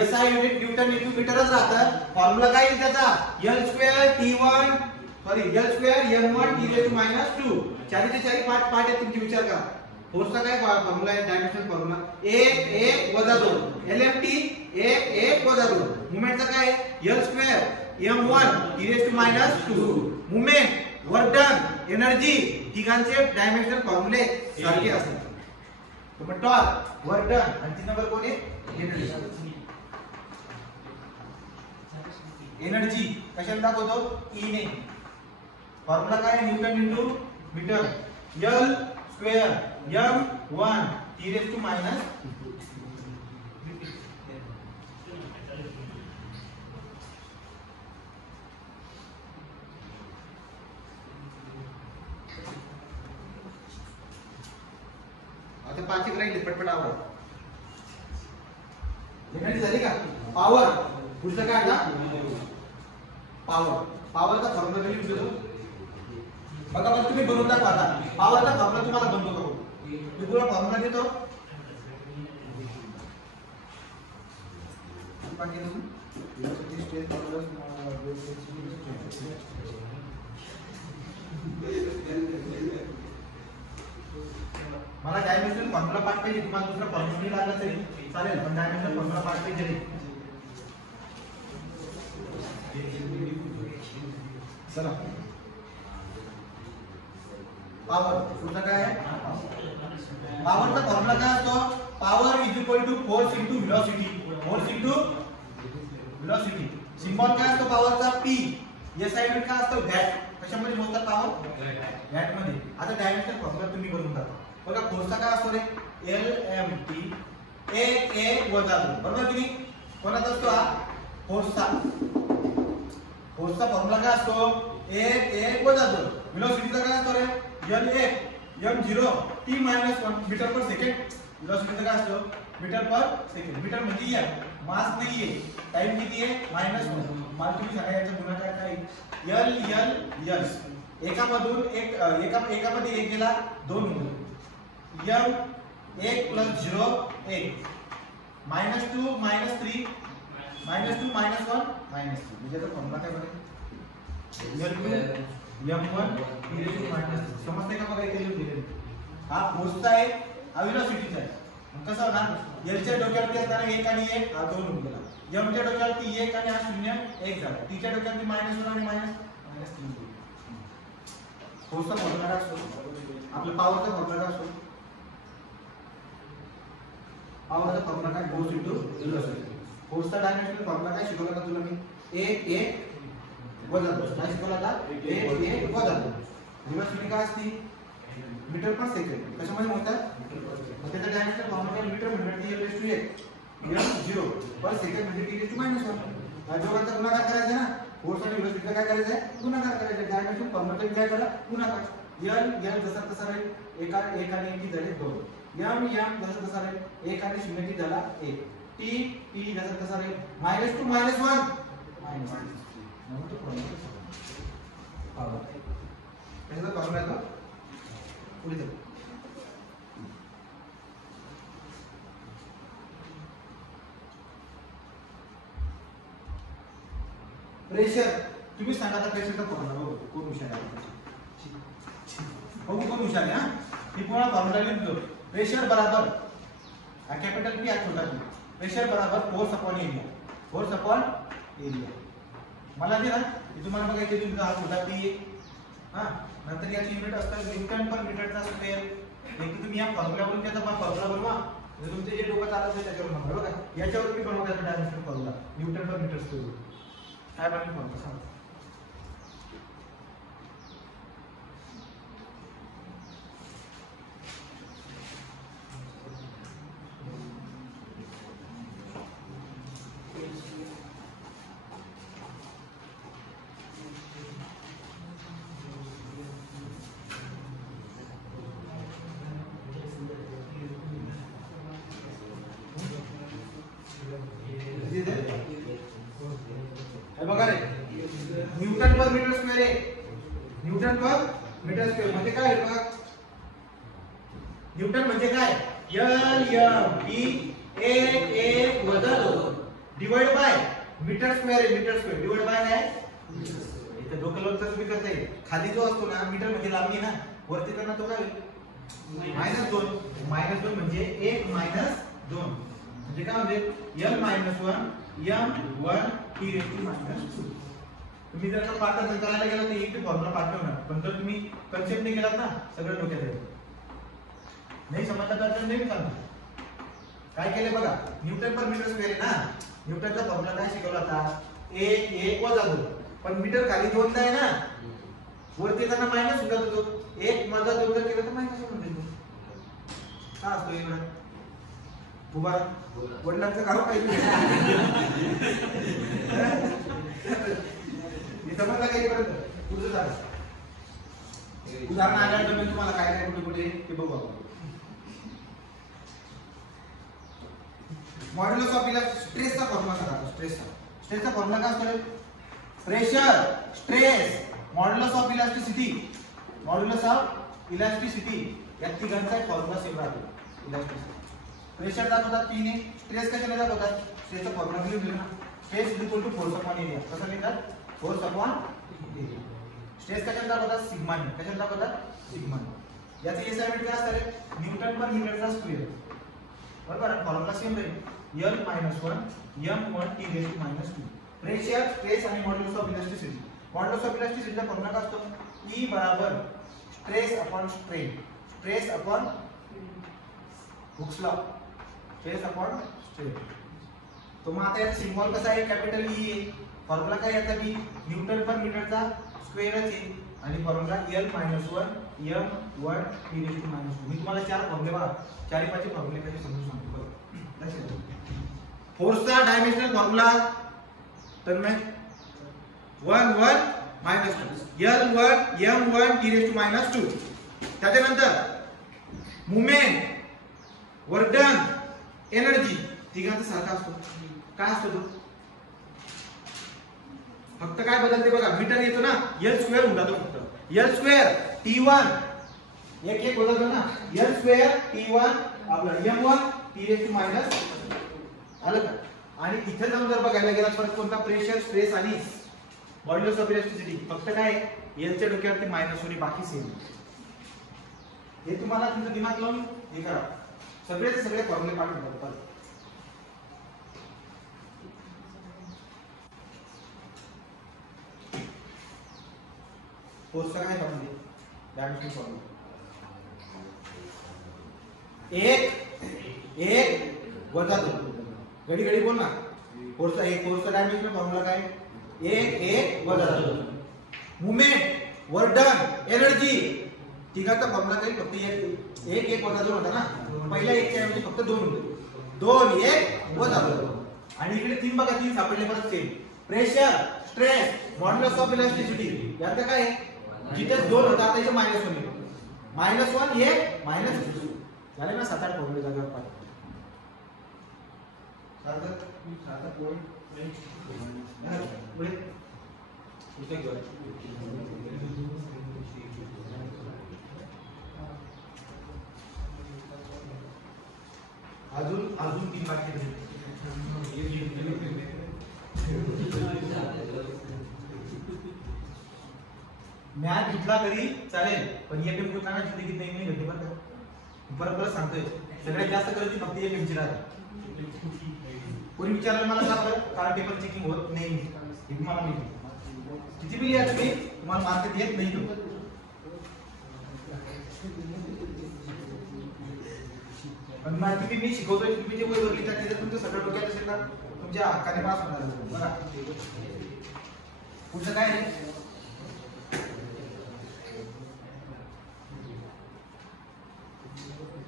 SI युनिट न्यूटन इंटू मीटरच राहतं फॉर्म्युला काय आहे त्याचा l स्क्वेअर m1 t⁻². चारीचे चारी पार्ट आहे तुमचे विचार करा फोर्सचा काय फॉर्म्युला आहे डायमेन्शनल फॉर्म्युला 1 1 वजा 2 LMT 1 1 वजा 2 मोमेंटचा काय l square m1 t⁻². Moment work done energy तिघांचे डायमेन्शनल फॉर्म्युले सारखे असतात तर मग टॉर्क वर्क डन आणि 3 नंबर कोण आहे एनर्जी कशाने दाखवतो E ने फॉर्म्युला काय newton into metre l square m1 t⁻². आता 5 एक राहिले पटपट आवर एनर्जी झाली का पॉवर पुढचं काय आता पॉवरचा फॉर्म्युला लिहून देतो बघा बघा तुम्ही बनवून दाखवा आता पॉवरचा फॉर्म्युला तुम्हाला बनवतो मी पुरा फॉर्म्युला देतो मला डायमेन्शनल फॉर्म्युला पाठ पाहिजे तुम्हाला दुसरा फॉर्म्युला लागला तरी चालेल पण डायमेन्शनल फॉर्म्युला पाठ पाहिजे चला पॉवर पुढचा काय आहे पॉवरचा फॉर्म्युला काय असतो पॉवर = फोर्स * व्हेलॉसिटी सिम्बॉल काय असतो पॉवरचा P SI युनिट काय असतो वॅट कशामध्ये मोजतात पॉवर वॅट मध्ये आता डायमेन्शनल फॉर्म्युला तुम्ही बनवून टाका बघा फोर्सचा काय असतो रे LMT 1 1 वजा 2 बरोबर की नाही कोणाचा असतो हा फोर्सचा फॉर्म्युला काय असतो 1 1 वजा 2 व्हेलॉसिटीचा काय असतो रे L1 m0 t-1 मीटर पर सेकंड व्हेलॉसिटीचा काय असतो मीटर पर सेकंड मीटर म्हणजे या मास नाहीये टाइम किती आहे -1 मला तुम्ही सांगा याचा गुणाकार काय L एकामध्ये एक गेला 2 होईल m 1 प्लस 0 1 -2 -3 -2 -1 -2 म्हणजे आता फॉर्म्युला काय बघा L2 m1 e⁻⁻². समजते का बघा इथे लिहिलेले हा फोर्सचा आहे हा वेलोसिटीचा आहे. मग कसं होणार L च्या डोक्यावरती असणारा 1 आणि 1 हा 2 होऊन गेला. m च्या डोक्यावरती 1 आणि हा 0 1 झाला. t च्या डोक्यावरती -1 आणि -3 फोर्सचा फॉर्म्युला काय असतो आपल्या पॉवरचा फॉर्म्युला काय असतो पॉवरचा फॉर्म्युला काय फोर्स इनटू वेलोसिटी. फोर्सचा डायमेन्शनल फॉर्म्युला काय शिकवला का तुला मी 1 वजा 2 काय शिकवला का 1 वजा 2. वेलोसिटी काय असते मीटर पर सेकंड कशामध्ये मोजतात मग त्याचा डायमेन्शनल फॉर्म्युला मीटर म्हणजे m 0 पर सेकंड म्हणजे t⁻⁻1. या दोघांचा गुणाकार करायचा ना फोर्स आणि वेलोसिटीचा काय करायचं आहे गुणाकार करायचा. डायमेन्शनल फॉर्म्युला काय करा गुणाकार l जसा तसा राहील 1 आणि 1 झाले 2 m जसा तसा राहील 1 आणि 0 झाला 1 t जसा तसा राहील -2 -1 म्हणून तो फॉर्म्युला पॉवर त्याचा फॉर्म्युला आहे पुढे चल. प्रेशर तुम्ही सांगा आता प्रेशरचा फॉर्म्युला बघू कोण हुशार आहे बघू कोण हुशार आहे. हा मी पुन्हा फॉर्म्युला लिहितो. प्रेशर बराबर हा कॅपिटल P हा छोटा p. प्रेशर बराबर फोर्स अपॉन एरिया. मला दे ना मी तुम्हाला बघायचे तुमचा हा छोटा p आहे. हा नंतर याची युनिट असतात न्यूटन पर मीटरचा स्क्वेअर. एक तुम्ही या फॉर्म्युलावरून त्याचा फॉर्म्युला बनवा म्हणजे तुमचे जे डोकं चालत आहे त्याच्यावर बनवा बघा याच्यावर मी बनवू त्याचा डायमेन्शनल फॉर्म्युला न्यूटन पर मीटर स्क्वेअर काय बनवू फॉर्म्युला सांगा. बघा रे न्यूटन पर मीटर स्क्वेअर आहे. न्यूटन पर मीटर स्क्वेअर म्हणजे काय आहे बघा न्यूटन म्हणजे काय L m वजा 2 डिवाइड बाय मीटर स्क्वेअर आहे. मीटर स्क्वेअर डिवाइड बाय काय इथे डोकं लावून तुम्ही करता येईल. खाली जो असतो ना मीटर म्हणजे लांबी ना वरती करणार तो काय -2 म्हणजे 1 -2 म्हणजे काय होते L -1 m1 t⁻². तुम्ही जर का पाठांतर करायला गेला तर एक फॉर्म्युला पाठवणार पण जर तुम्ही कन्सेप्ट नाही केलात ना सगळं डोक्यात येईल. नाही समजला तर नाही सांगतो काय केले बघा न्यूटन पर मीटर स्क्वेअर आहे ना. न्यूटनचा फॉर्म्युला काय शिकवला होता 1 वजा 2 पण मीटर खाली 2 आहे ना वरती त्यांना मायनस होत होतो 1 वजा 2 जर केलं तर मायनस होऊन जाईल. काय असतो इकडे उभा वडिलांचं काम पाहिजे समजला काही पर्यंत पुढचं झालं. उदाहरण आल्यानंतर मी तुम्हाला काय काय कुठे कुठे ते बघू आपण. मॉड्युलस ऑफ स्ट्रेसचा फॉर्म्युला सांगा. स्ट्रेसचा फॉर्म्युला काय असतो pressure stress modulus of elasticity या तिघांचा फॉर्म्युला सेम राहतो. इलास्टिसिटी प्रेशर दाखवतात P ने स्ट्रेस कशाने दाखवतात स्ट्रेसचा फॉर्म्युला लिहून दिला. Stress equal to force upon area कसं लिहितात फोर्स अपॉन एरिया. स्ट्रेस कशाने दाखवतात सिग्माने कशाने दाखवतात सिग्माने. याचे असाइनमेंट काय असतात न्यूटन पर मीटरचा स्क्वेअर बरोबर फॉर्म्युला सेम राहील L -1 m1 t⁻². Pressure stress आणि modulus of elasticity. Modulus of इलास्टिसिटीचा फॉर्म्युला काय असतो E बराबर stress upon strain stress upon Hooke's law stress upon strain. तो मग आता याचा सिम्बॉल कसा आहे कॅपिटल E आहे. फॉर्म्युला काय याचा बी न्यूटन पर मीटरचा स्क्वेअरच आहे आणि फॉर्म्युला L -1 m1 t⁻². मी तुम्हाला चार फॉर्म्युले बघा चारी पाचचे फॉर्म्युले कसे समजून सांगतो बघा. फोर्सचा डायमेन्शनल फॉर्म्युला तर मैं 1 1 -2 L1 m1 t⁻². त्याच्यानंतर मोमेंट वर्क डन एनर्जी तिघांचा सारखा असतो. काय असतो तो फक्त काय बदलते बघा मीटर येतो ना L² होऊन जातो फक्त L² T1 एक बदलतो ना L² T1 आपलं m1 t मायनस आलं का. आणि इथे जाऊन जर बघायला गेला परत कोणता प्रेशर स्ट्रेस आणि मॉड्युलस ऑफ इलास्टिसिटी फक्त काय L च्या डोक्यावरती मायनस होणे बाकी सेम. हे तुम्हाला तुमचं दिमाग लावून हे करा. सगळेचे सगळे फॉर्म्युले काढून टाका. फोर्सचा काय फॉर्म्युला डायमेन्शन फॉर्म्युला 1 वजा 2 घडी घडी बोल ना. फोर्सचा डायमेन्शन फॉर्म्युला काय 1 वजा 2. मूवमेंट वर्क डन एनर्जी तिघाचा फॉर्म्युला काही फक्त 1 वजा 2 होता ना. पहिल्या 1 च्या ऐवजी फक्त 2 होते. 2 1 वजा 2 आणि इकडे 3 बघा 3 सापडले परत same. Pressure stress modulus of elasticity याचं काय जिथे 2 होता आता इथे -1 होईल. -1 हे -2 झाले ना. 7-8 फॉर्म्युले जागेवर पाहिजे. साधा पॉइंट पुढे अजून 3 बाकी मॅथ घेतला तरी चालेल पण एक एम कुठला ना किती नाही भेटते बरं का. परत सांगतोय सगळ्यात जास्त करायची फक्त एक एमची राहते. कोणी विचारलं मला का बरं कारण पेपर चेकिंग होत नाही हे तुम्हाला माहिती. किती बी लिहा तुम्ही तुम्हाला मार्क देत नाही. पण माहिती मी शिकवतोय तुम्ही जे वय लिहिता ते तुमचं सगळं डोक्यात असेल ना तुमच्या हक्काने पास होणार बघा. पुढचं काय आहे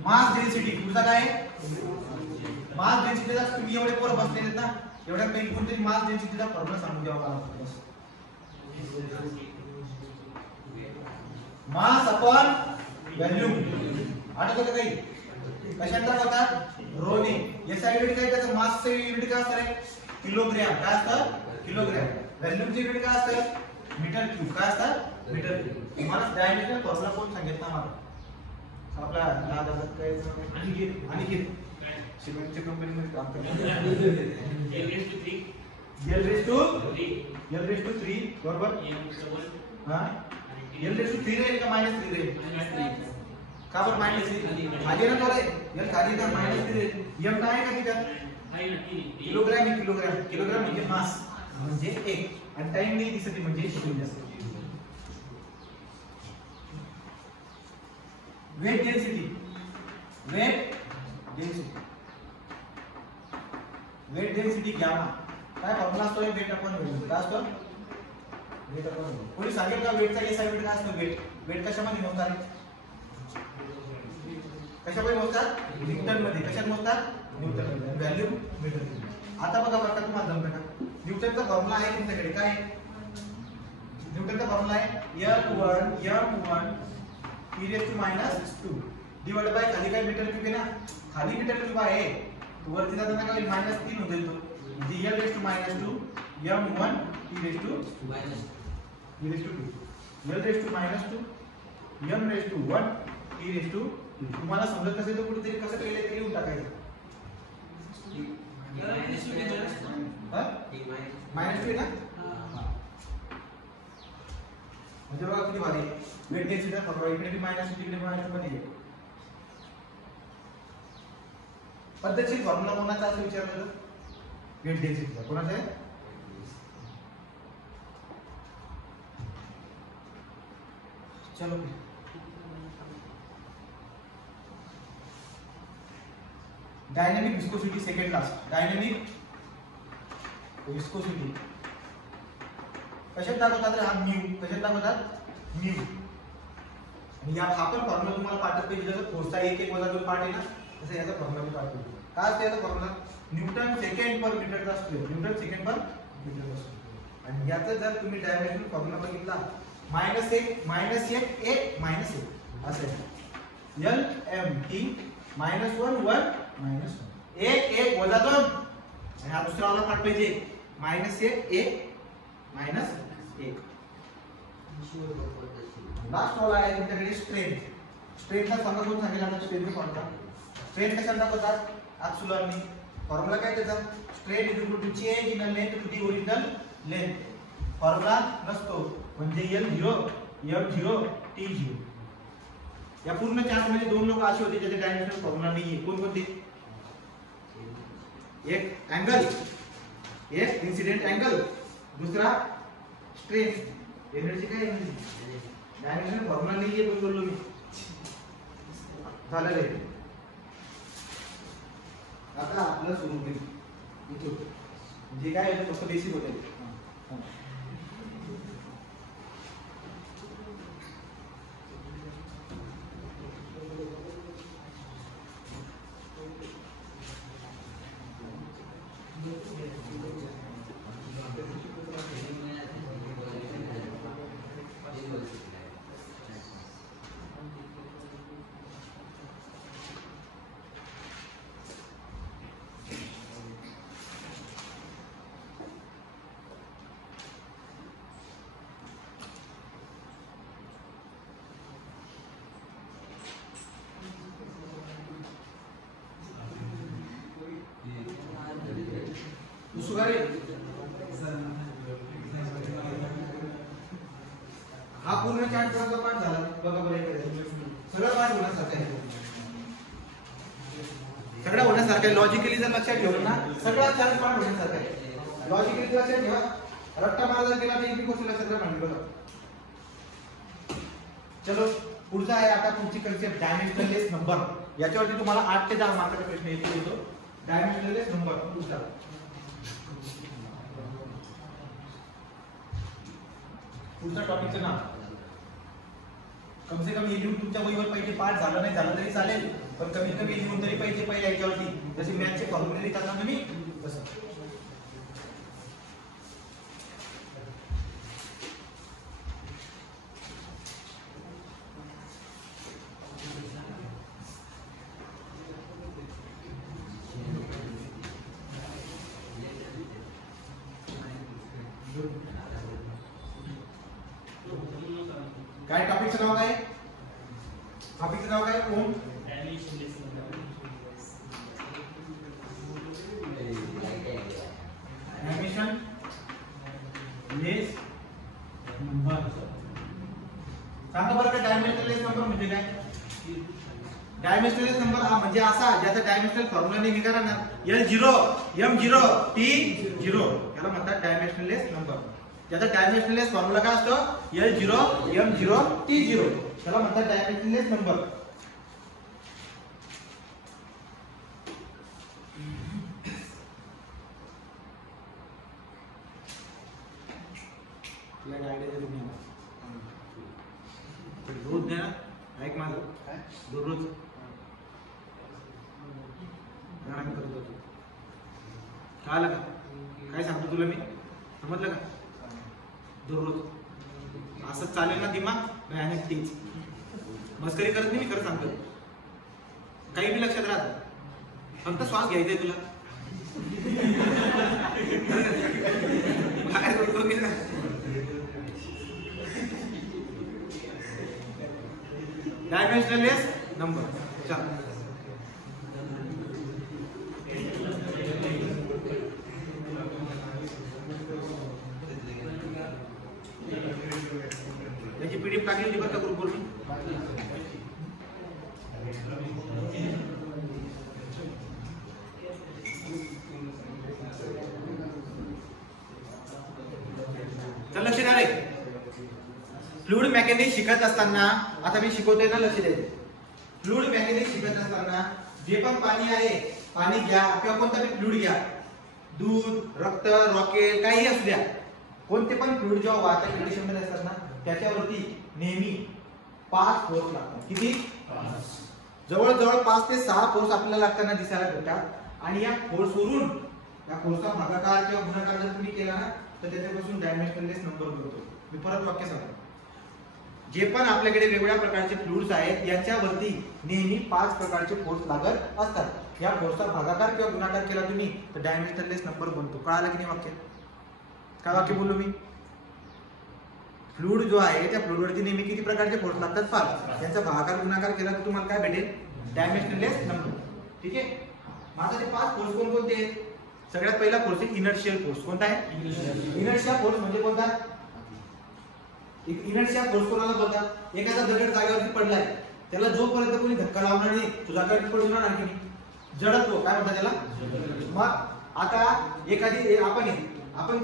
मास डेन्सिटी. पुढचा काय मास डेन्सिटीचा तुम्ही एवढे पोर बसलेले ना एवढ्या पैकी कोणतरी मास डेन्सिटीचा फॉर्म्युला सांगून द्यावा मला. मास अपॉन व्हॉल्यूम आठवतं काही कशांचा होता रो ने. एसआय युनिट काय त्याचं मासचं युनिट काय असतं रे किलोग्रॅम. काय असतं किलोग्रॅम. व्हॉल्यूमचं युनिट काय असतं मीटर क्यूब. काय असतं मीटर क्यूब. तुम्हाला डायमेन्शनल फॉर्म्युला कोण सांगितलं मला आपला काय आणि सिमेंटच्या कंपनीमध्ये काम करतो. L raised to 3 बरोबर. हां L raised to 3 राहील का -3 राहील. का बरं -3 आधी ना तो रे L खाली का -3 राहील. M काय आहे का तिच्यात किलोग्रॅम आहे. किलोग्रॅम म्हणजे मास म्हणजे 1 आणि टाइम नाही दिसत म्हणजे 0 असते. वेट डेन्सिटी गॅमा काय फॉर्म्युला असतो वेट अपॉन व्हॉल्यूम. काय असतो वेट अपॉन व्हॉल्यूम. कोणी सांगेल का वेटचा एसआय युनिट काय असतो. वेट कशामध्ये मोजतात कशामध्ये मोजतात न्यूटन मध्ये. कशात मोजतात न्यूटन मध्ये. Volume metre. आता बघा बरं तुम्हाला जमतं का न्यूटनचा फॉर्म्युला आहे तुमच्याकडे. काय न्यूटनचा फॉर्म्युला आहे m1 e⁻² डिवाइडेड बाय खाली काय मीटर क्यूब आहे ना. खाली मीटर क्यूब आहे वरती जाताना काय -3 होऊन जाईल तो. म्हणजे L raised to -2 m1 e⁻². L raised to -2 m raised to 1 e⁻². तुम्हाला समजत नसेल तर कुठेतरी कसं केलं तरी लिहून टाकायचं. -2 ना म्हणजे बघा किती भारी वेट डेन्सिटी फॉर्म्युला. इकडे बी मायनस तिकडे मायनस मध्ये पद्धतशीर फॉर्म्युला कोणाचा असं विचारलं तर वेट डेन्सिटीचा कोणाचा आहे. चलो dynamic viscosity second last. Dynamic viscosity कशात दाखवतात रे हा म्यू. कशात दाखवतात म्यू. आणि या हा पण फॉर्म्युला तुम्हाला पाठवत पाहिजे. जसं फोर्सचा 1 वजा 2 पार्ट आहे ना तसं याचा फॉर्म्युला पण पाठवतो. काय असते याचा फॉर्म्युला न्यूटन सेकंड पर मीटरचा असतो. न्यूटन सेकंड पर मीटरचा असतो. आणि याचा जर तुम्ही डायमेन्शनल फॉर्म्युला बघितला -1 असं आहे. LMT -1 1 1 वजा 2 आणि हा दुसरा वाला पार्ट पाहिजे -1 -1 लास्ट वाला आहे तुमच्याकडे स्ट्रेंथ. स्ट्रेंथला सांगा कोण सांगेल आता स्ट्रेंथ कोणता स्ट्रेन कशाने दाखवतात? ॲप्सिलॉनने. फॉर्म्युला काय त्याचा? Strain is equal to change in length to the original length. Formula नसतो म्हणजे L0 M0 T0. या पूर्ण चार्ट मध्ये दोन लोक असे होते ज्याचे डायमेन्शनल फॉर्म्युला नाहीये. कोण कोणते? एक अँगल, एक इन्सिडेंट अँगल, दुसरा स्ट्रेन. एनर्जी काय एनर्जी? डायमेन्शनल फॉर्म्युला नाहीये. कोण बोललो मी? झालेलं आहे. आता आपलं सुरू होईल इथून जे काय आहे फक्त बेसिक होते. हा पूर्ण चार्ट पाठ झाला बघा बरं. सगळं पाठ होण्यासारखं आहे. सगळं होण्यासारखं आहे. लॉजिकली जर लक्षात ठेवलं ना सगळा चार्ट पाठ होण्यासारखं आहे. लॉजिकली लक्षात ठेवा. रट्टा मारा जर केला तर एक गोष्ट लक्षात राहणार. बघा चलो पुढचा आहे. आता पुढची कन्सेप्ट डायमेन्शनलेस नंबर. याच्यावरती तुम्हाला 8 ते 10 मार्काचा प्रश्न येतो. डायमेन्शनलेस नंबर पुढचा. पुढच्या टॉपिकचं नाव कम से कम हे लिहून तुमच्या वहीवर पाहिजे. पाठ झालं नाही झालं तरी चालेल पण कमीत कमी लिहून तरी पाहिजे पहिल्या याच्यावरती. जसे मॅथचे फॉर्म्युले लिहितात ना तुम्ही तसं. काय टॉपिकचं नाव काय? टॉपिकचं नाव काय? ओम डायमेन्शन लेस नंबर. सांगा बरं का डायमेन्शनल लेस नंबर म्हणजे काय? डायमेन्शनल लेस नंबर हा म्हणजे असा ज्याचा डायमेन्शनल फॉर्म्युला नेहमी करा ना L0 M0 T0 याला म्हणतात डायमेन्शनल लेस नंबर. त्याचा डायमेन्शनलेस फॉर्म्युला काय असतो? L0 M0 T0 त्याला म्हणतात डायमेन्शनलेस नंबर. रोज द्या ऐक माझं दररोज कळालं का? काय सांगतो तुला मी समजलं का? दररोज असं चालेल ना दिमाग भयानक तेच. मस्करी करत नाही मी खरं सांगतो. काही बी लक्षात राहत. फक्त श्वास घ्यायचंय तुला. Dimensionless number. चल याची पीडीएफ टाकली होती बरं का ग्रुपवर. चल लक्ष द्या रे. फ्लुइड मेकॅनिक्स शिकत असताना आता मी शिकवतोय ना लक्ष द्यायचं. फ्लुइड मेकॅनिक्स शिकत असताना जे पण पाणी आहे पाणी घ्या किंवा कोणता बी फ्लुइड घ्या. दूध रक्त रॉकेट काही असू द्या. कोणते पण फ्लुइड जेव्हा वाहतात कंडिशन मध्ये असतात ना त्याच्यावरती नेहमी 5 फोर्स लागतात. किती? जवळजवळ 5 ते 6 फोर्स आपल्याला लागताना दिसायला भेटतात. आणि या फोर्सवरून या फोर्सचा भागाकार किंवा गुणाकार जर तुम्ही केला ना तर त्याच्यापासून डायमेन्शनलेस नंबर मिळतो. मी परत वाक्य सांगतो. जे पण आपल्याकडे वेगवेगळ्या प्रकारचे फ्लुइड्स आहेत याच्यावरती नेहमी 5 प्रकारचे फोर्स लागत असतात. या फोर्सचा भागाकार किंवा गुणाकार केला तुम्ही तर डायमेन्शनलेस नंबर बनतो. कळालं की नाही वाक्य? काय वाक्य बोललो मी? फ्लुइड जो आहे त्या फ्लुइडवरती नेहमी किती प्रकारचे फोर्स लागतात? 5. यांचा भागाकार गुणाकार केला तर तुम्हाला काय भेटेल? Dimensionless number. ठीक आहे. माझा ते 5 फोर्स कोणकोणते आहेत? सगळ्यात पहिला फोर्स आहे इनर्शियल फोर्स. कोणता आहे? इनर्शिया फोर्स म्हणजे कोणता? इनर्शिया फोर्स कोणाला बोलतात? एखादा दगड जागेवरती पडलाय, त्याला जोपर्यंत कोणी धक्का लावणार नाही तो जागेवरती पडून राहणार की नाही, जडत्व काय म्हणतात त्याला? मग आता एखादी आपण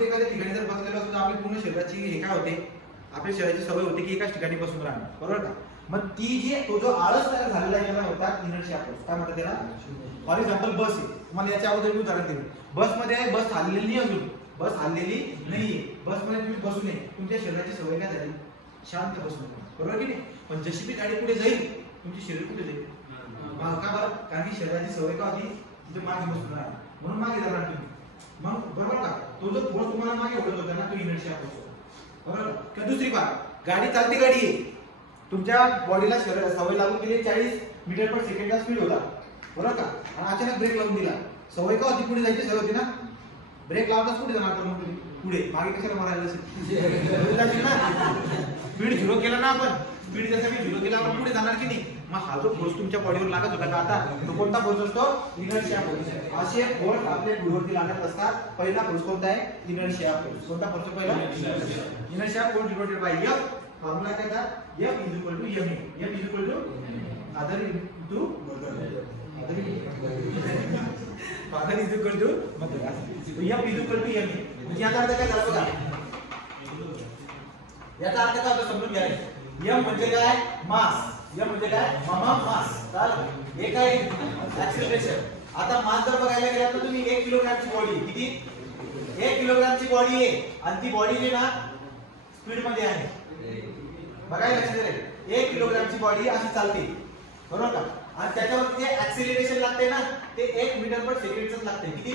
एखाद्या ठिकाणी जर बसलेलो असतो तर आपली पूर्ण शरीराची हे काय होते, आपल्या शरीराची सवय होते की एकाच ठिकाणी बसून राहणार, बरोबर का? मग ती जी तो जो आळस तयार झालेला आहे त्याला म्हणतात इनर्शिया फोर्स. काय म्हणतात त्याला? फॉर एक्झाम्पल बस आहे, तुम्हाला याच्या अगोदर मी उदाहरण दिलं. बसमध्ये आहे, बस हललेली नाही, अजून बस हललेली नाहीये, बसमध्ये तुम्ही बसू नये, तुमच्या शरीराची सवय काय झाली? शांत बसणं, बरोबर की नाही? पण जशी ती गाडी पुढे जाईल तुमची शरीर कुठे जाईल? का बरं? कारण की शरीराची सवय का होती तिथे मागे बसून राहणार, म्हणून मागे जाणार तुम्ही. मग बरोबर का? तो जो फोर्स तुम्हाला मागे ओढत होता ना तो इनर्शिया फोर्स, बरोबर? किंवा दुसरी बात, गाडी चालती गाडी आहे, तुमच्या बॉडीला सवय लागून गेली 40 मीटर पर सेकंडचा स्पीड होता, बरोबर का? आणि अचानक ब्रेक लावून दिला, सवय का होती पुढे जायची सवय होती ना, ब्रेक लावताच पुढे जाणार, पण पुढे मागे कशाला मारायला असेल ना, स्पीड झिरो केला ना आपण, स्पीड जसं मी झिरो केला आपण पुढे जाणार की नाही. मग हा जो फोर्स तुमच्या बॉडीवर लागत होता का आता, तो कोणता फोर्स असतो? Inertia force. असे फोर्स आपल्या बॉडीवरती लागत असतात. पहिला फोर्स कोणता आहे? Inertia force. कोणता फोर्स पहिला? Inertia force divided by F. Formula काय था? F is equal to ma. F is equal to father into father is equal to mother. F is equal to ma. म्हणजे याचा अर्थ काय झाला बघा, याचा अर्थ काय होतो समजून घ्या. M म्हणजे काय? मास. M म्हणजे काय? मास. चालेल. हे काय? ऍक्सिलरेशन. आता मास जर बघायला गेला तर तुम्ही 1 किलोग्रामची बॉडी, किती? 1 किलोग्रामची बॉडी आहे आणि ती बॉडी जी ना स्पीड मध्ये आहे, बघायला लक्षात येईल. 1 किलोग्रामची बॉडी अशी चालते, बरोबर का? आणि त्याच्यावरती जे ऍक्सिलरेशन लागते ना ते 1 मीटर पर सेकंडच लागते. किती?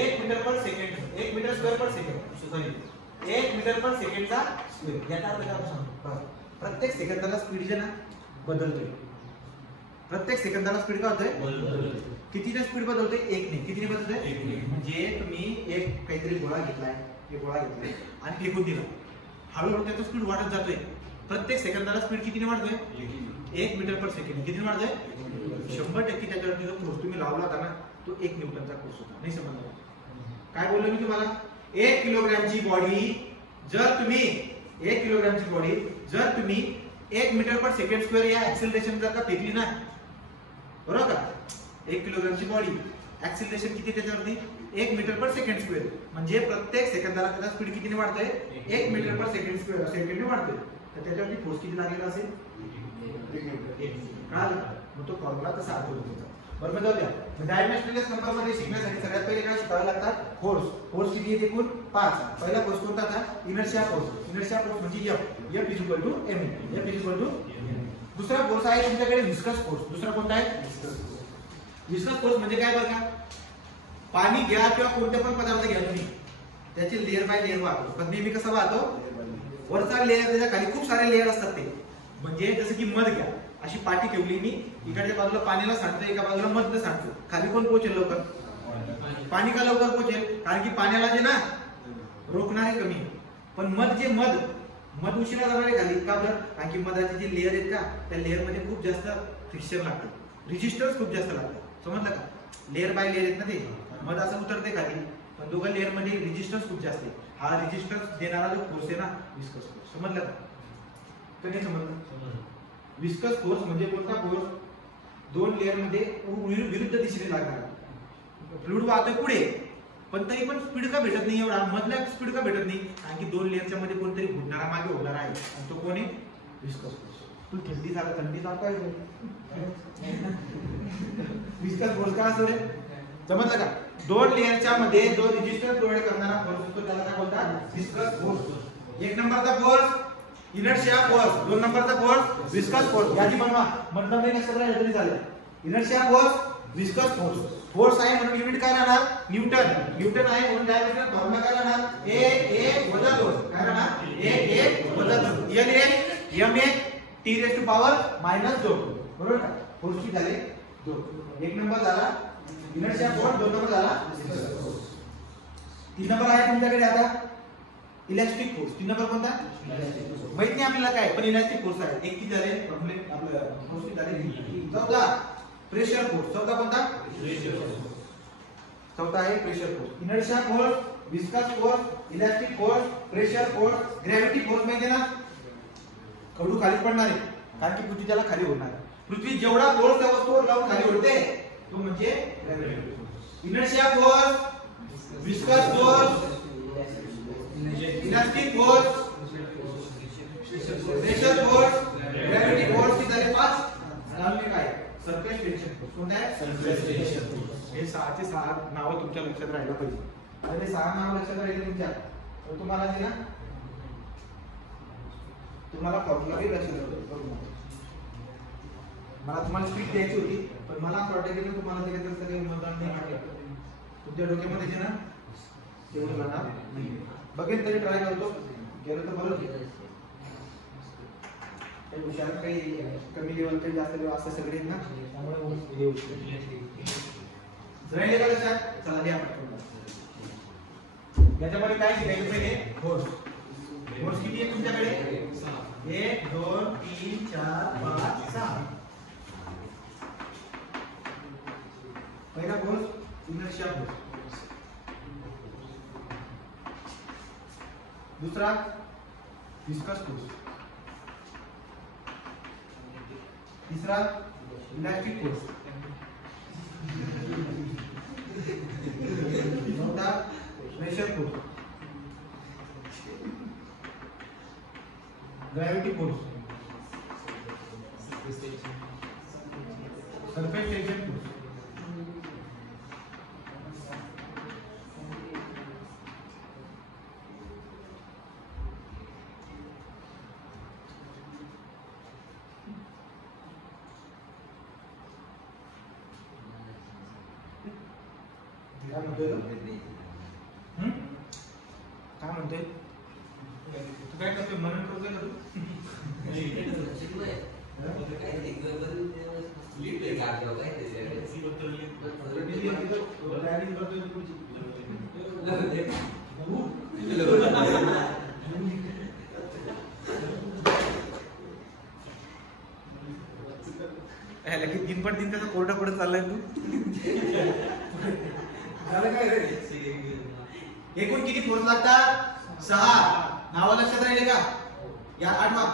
1 मीटर पर सेकंड. 1 मीटर स्क्वेअर पर सेकंड, सॉरी 1 मीटर पर सेकंडचा स्क्वेअर. याचा अर्थ काय सांगतो? प्रत्येक सेकंदाला स्पीड जे ना बदलतोय, प्रत्येक सेकंदाला स्पीड काय होतोय? कितीने स्पीड बदलतोय? 1 ने. कितीने बदलतोय? 1 ने. म्हणजे तुम्ही एक काहीतरी गोळा घेतलाय, एक गोळा घेतलाय आणि फेकून दिला, हळूहळू त्याचा स्पीड वाढत जातोय. प्रत्येक सेकंदाला स्पीड कितीने वाढतोय? 1 मीटर पर सेकंड. कितीने वाढतोय? 100% त्याच्यावरती जो फोर्स तुम्ही लावला होता ना तो 1 न्यूटनचा फोर्स होता. नाही समजलं काय बोललो मी तुम्हाला? 1 किलोग्रामची बॉडी जर तुम्ही 1 किलोग्रामची बॉडी जर तुम्ही 1 मीटर पर सेकंड स्क्वेअर या ऍक्सिलरेशन जर का फेकली ना, बरोबर का? 1 किलोग्रामची बॉडी ऍक्सिलरेशन किती त्याच्यावरती? 1 मीटर पर सेकंड स्क्वेअर. म्हणजे प्रत्येक सेकंदाला त्याचा स्पीड कितीने वाढतोय? 1 मीटर पर सेकंड स्क्वेअर सेकंडने वाढतोय. तर त्याच्यावरती फोर्स किती लागेल असेल? 1 कळालं? मग तो फॉर्म्युला तसा अर्थ होतो. बरोबर जाऊ द्या. डायमेन्शनलेस नंबर मध्ये शिकण्यासाठी सगळ्यात पहिले काय शिकावे लागतात? फोर्स. फोर्स किती आहेत एकूण? 5. पहिला फोर्स कोणता था? Inertia force. इनर्शिया फोर्स म्हणजे F. F is equal to ma. F is equal to. दुसरा फोर्स आहे तुमच्याकडे विस्कस फोर्स. दुसरा कोणता आहे? विस्कस फोर्स म्हणजे काय बरं का? पाणी घ्या किंवा कोणते पण पदार्थ घ्या तुम्ही, त्याची लेयर बाय लेयर वाहतो. पण नेहमी कसं वाहतो? वरचा लेयर, त्याच्या खाली खूप सारे लेयर असतात ते. म्हणजे जसं की मध घ्या, अशी पाटी ठेवली मी, इकडच्या बाजूला पाण्याला सांडतो, एका बाजूला मध सांडतो, खाली कोण पोहोचेल लवकर? पाणी का लवकर पोहोचेल? कारण की पाण्याला जे ना रोखणारे कमी, पण मध उशिरा जाणार आहे खाली. का बरं? कारण की मधाचे जे लेयर आहेत का त्या लेयर मध्ये खूप जास्त फ्रिक्शन लागतं, रेजिस्टन्स खूप जास्त लागतं. समजलं का? लेयर बाय लेयर आहेत ना ते. मध असं उतरते खाली, पण दोघं लेयर मध्ये रेजिस्टन्स खूप जास्त आहे. हा रेजिस्टन्स देणारा जो फोर्स आहे ना विस्कस फोर्स. समजलं का? कधी समजलं? विस्कस फोर्स म्हणजे कोणता फोर्स? 2 लेयर मध्ये विरुद्ध दिशेने लागणारा. फ्लुइड वाहतोय पुढे पण तरी पण स्पीड का भेटत नाही एवढा? मधल्या स्पीड का भेटत नाही? कारण की 2 लेयरच्या मध्ये कोणतरी घुडणारा मागे उभा आहे आणि तो कोण आहे? Viscous force. तू थंडी काय विस्कस फोर्स काय असतो रे? समजलं का? 2 लेयरच्या मध्ये जो रेजिस्टन्स प्रोव्हाइड करणारा फोर्स असतो त्याला काय बोलतात? Viscous force. 1 नंबरचा फोर्स इनर्शिया फोर्स, 2 नंबरचा फोर्स विस्कस फोर्स. यादी बनवा, मतलब नाही कसं करायचं तरी चालेल. Inertia force, viscous force. Force आहे म्हणून युनिट काय राहणार? न्यूटन. न्यूटन आहे म्हणून डायरेक्ट फॉर्म्युला काय राहणार? 1 वजा 2. काय राहणार? 1 वजा 2. L ma (T⁻²-2). बरोबर का? फोर्स किती झाले? 2. 1 नंबर झाला इनर्शिया फोर्स, 2 नंबर झाला विस्कस फोर्स. 3 नंबर आहे तुमच्याकडे आता इलास्टिक फोर्स. 3 नंबर कोणता? माहित नाही आपल्याला काय, पण इलास्टिक फोर्स आहे. एक किती झाले? फॉर्म्युले आपलं फोर्स किती झाले? 14. Pressure force. चौथा कोणता? चौथा आहे pressure force. Inertia force, viscous force, elastic force, pressure force, gravity force. माहिती ना, खडू खाली पडणार आहे कारण की पृथ्वी त्याला खाली ओढणार आहे. पृथ्वी जेवढा फोर्स त्या वस्तूवर लावून खाली ओढते तो म्हणजे gravity force. Inertia force, viscous force, elastic force, pressure force, gravity force. ही झाले 5. आणि काय? Surface tension force. कोणता आहे? Surface tension force. हे 6 चे 6 नाव तुमच्या लक्षात राहायला पाहिजे. आणि 6 नाव लक्षात राहिले तुमच्या तर तुम्हाला ते ना तुम्हाला फॉर्म्युला बी लक्षात राहतो. मला तुम्हाला स्पीड द्यायची होती पण मला असं वाटतं की तुम्हाला ते काही मतदान नाही वाटलं तुमच्या डोक्यामध्ये जे ना तेवढं जाणार नाही. बघेन तरी ट्राय करतो, गेलो तर बरं. ते हुशार काही कमी लेवल काही जास्त लेवल असं सगळे ना त्यामुळे हे राहिले का लक्षात. चला द्या याच्यामध्ये काय शिकायचं पहिले? फोर्स. फोर्स किती आहे तुमच्याकडे? 1 2 3 4 5 6. पहिला फोर्स इनर्शिया फोर्स. दूसरा विस्कस फोर्स. तीसरा इलास्टिक फोर्स. चौथा pressure force, gravity force, surface tension force. काय म्हणतोय काय म्हणतोय तू? काय करतोय? मनन करतोय का तू? दिन पण दिन त्याचा कोरडा पडत चाललाय तू. झालं काय रे? एकूण किती फोर्स लागतात? 6. नाव लक्षात राहिले का? या 8वा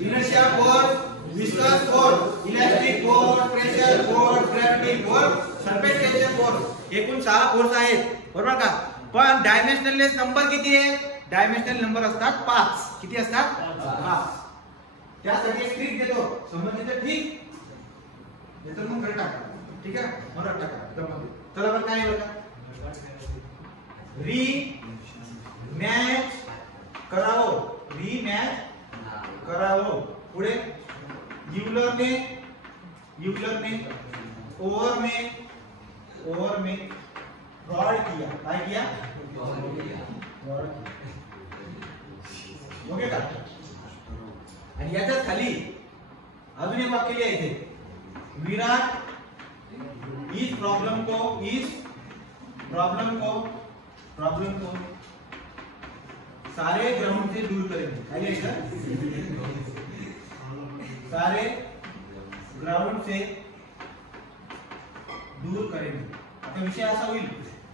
inertia force, viscous force, elastic force, pressure force, gravity force, surface tension force. एकूण 6 फोर्स आहेत बरोबर का? पण डायमेन्शनलेस नंबर किती आहे? डायमेन्शनल नंबर असतात 5. किती असतात? 5. त्यासाठी एक ट्रिक देतो, समजलं ठीक? याचं मग घरी टाका. ठीक आहे, मरात टाका. चला बरं काय बघा, रीमॅच करावं. रीमॅच करावं. पुढे यूलर ने ओव्हर में फ्रॉड किया. काय किया? ओके का? आणि याच्याच खाली अजून एक वाक्य लिहायचे. विराट इस प्रॉब्लम को सारे ग्राउंड से दूर करेंगे. काय लिहायचं? सारे ग्राउंड से दूर करेंगे. आता विषय असा होईल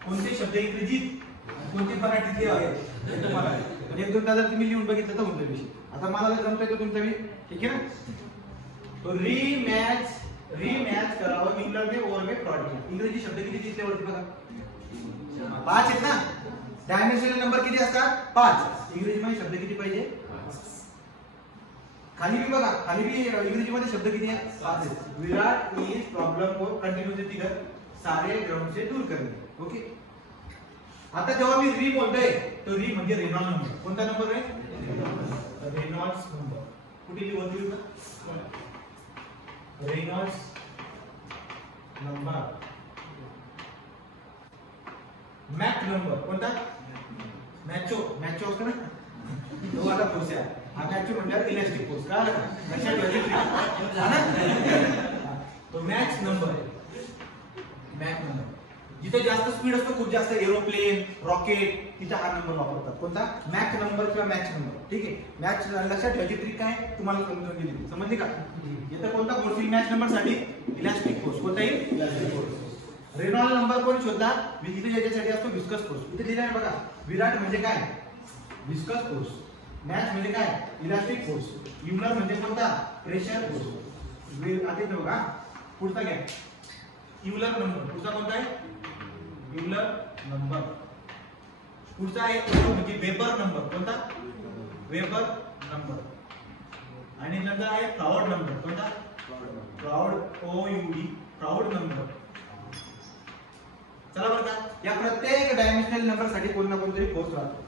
कोणते शब्द इंग्रजीत आणि कोणते मराठीतले आहेत तुम्हाला म्हणजे 1-2 जर तुम्ही लिहून बघितलं तर होईल विषय. आता मला जर जमतोय तो तुमचा मी ठीक आहे ना. तो रीमॅच करावं. यूलर ने ओव्हर में फ्रॉड किया. इंग्रजी शब्द किती दिसले वरती बघा? 5 आहेत ना. डायमेन्शनल नंबर किती असतात? 5. इंग्रजी मध्ये शब्द किती पाहिजे? खाली भी बघा, खाली भी इंग्रजी मध्ये शब्द किती आहेत? 5 आहेत. विराट इज प्रॉब्लम को कंटिन्यू देती कर सारे ग्राउंड से दूर करणे. ओके. आता जेव्हा मी री बोलतोय तो री म्हणजे रेनॉल्ड नंबर. कोणता नंबर आहे? Reynolds number. कुठे लिहू का? Reynolds number. मॅक नंबर कोणता? मॅचो असतो ना तो वाला फोर्स आहे. हा मॅचो म्हणजे इलास्टिक फोर्स. काय लक्षात ठेवायचं तो मॅच नंबर आहे. Mac number. जिथे जास्त स्पीड असतो, खूप जास्त एरोप्लेन, रॉकेट, तिथे हा नंबर वापरतात. कोणता? मॅच नंबर किंवा मॅच नंबर. ठीक आहे. मॅच लक्षात ठेवायची ट्रिक काय तुम्हाला समजून दिली, समजली का? इथे कोणता फोर्स येईल मॅच नंबर साठी? Elastic force. कोणता येईल? Elastic force. रेनॉल्ड नंबर कोण शोधला? इथे ज्याच्यासाठी असतो विस्कस फोर्स. इथे दिला आहे बघा, विराट म्हणजे काय? Viscous force. मॅच म्हणजे काय? Elastic force. युलर म्हणजे कोणता? Pressure force. आता इथे बघा, पुढचा घ्या, युलर नंबर. पुढचा कोणता आहे? Euler number. पुढचा आहे म्हणजे वेबर नंबर. कोणता? Weber number. आणि नंतर आहे प्राउड नंबर. कोणता? Proud, OUD, proud number. चला बरं का, या प्रत्येक डायमेन्शनल नंबर साठी कोण ना कोणतरी फोर्स राहतो.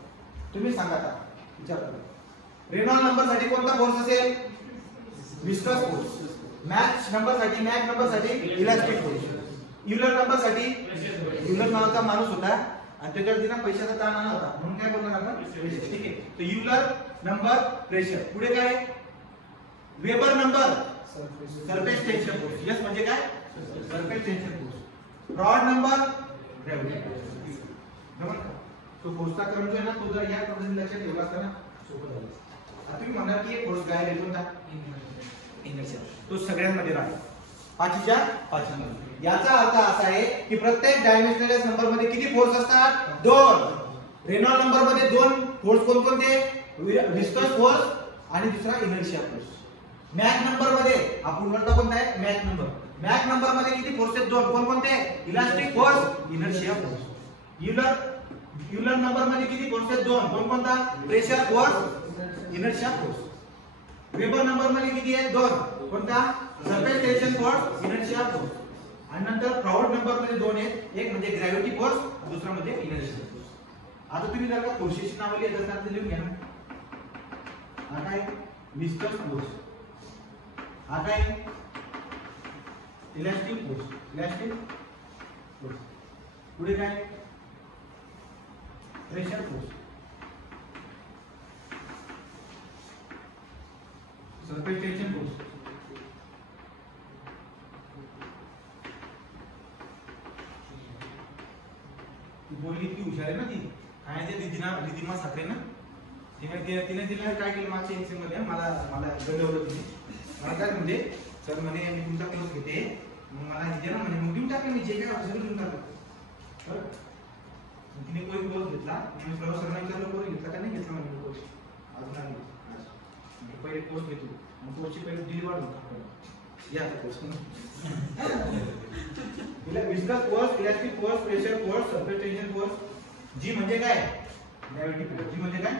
तुम्ही सांगा आता, विचार करा. रेनॉल्ड नंबर साठी कोणता फोर्स असेल? Viscous force. मॅच नंबर साठी, मॅच नंबर साठी इलास्टिक फोर्स. युलर नंबर साठी, युलर नावाचा माणूस होता आणि त्याच्यावर तिला पैशाचा ताण आला होता, म्हणून काय बोलणार आपण? ठीक आहे. तर युलर नंबर प्रेशर. पुढे काय? Weber number surface tension force. Yes म्हणजे काय? Surface tension force. Rod number gravity force. बरोबर का? तो फोर्सचा क्रम जो आहे ना, तो जर या पद्धतीने लक्षात ठेवला असता ना, सोपं झालं. आता तुम्ही म्हणाल की एक फोर्स काय आहे कोणता? इनर्शिया. तो सगळ्यांमध्ये राहतो, पाचीच्या पाचीमध्ये. याचा अर्थ असा आहे की प्रत्येक डायमेन्शनल नंबर मध्ये किती फोर्स असतात? दोन. रेनॉल्ड नंबर मध्ये दोन फोर्स कोणकोणते? विस्कस फोर्स आणि दुसरा इनर्शिया फोर्स. मॅच नंबर मध्ये आपण म्हणतो कोणता आहे? Match number. मॅच नंबर मध्ये किती फोर्स आहेत? दोन. कोणकोणते? Elastic force, inertia force. Euler number मध्ये किती फोर्स आहेत? दोन. कोणकोणता? Pressure force, inertia force. Weber number मध्ये किती आहेत? दोन. कोणता? Surface tension force, inertia force. आणि नंतर प्राउड नंबर मध्ये दोन आहेत, एक म्हणजे ग्रॅव्हिटी फोर्स, दुसरा म्हणजे इनर्शिया फोर्स. आता तुम्ही जर का फोर्सेसची नावं लिहित असाल तर लिहून घ्या ना. आता आहे विस्कस फोर्स. आता आहे इलास्टिक फोर्स, इलास्टिक फोर्स. पुढे काय? Pressure force, surface tension force. बोलली इतकी हुशार आहे ना ती, काय ते रिधिमा साखरे ना, तिने तिला काय केलं मागच्या एक्झाम मध्ये, मला गडवलं तिने. मला काय म्हणजे, सर म्हणे मी तुमचा क्लोज घेते, मग मला हे ना म्हणे, मग देऊन टाकलं मी जे काय सगळं देऊन टाकलं. तिने कोणी कोर्स घेतला, मी सर्व सरांना विचारलं कोणी घेतला का नाही घेतला म्हणजे कोर्स. अजून आली पहिले कोर्स घेतो, मग कोर्सची पहिले डिलिव्हर होता या कोर्स. Viscous force, elastic force, pressure force, surface tension force. G म्हणजे काय? Gravity force. जी म्हणजे काय?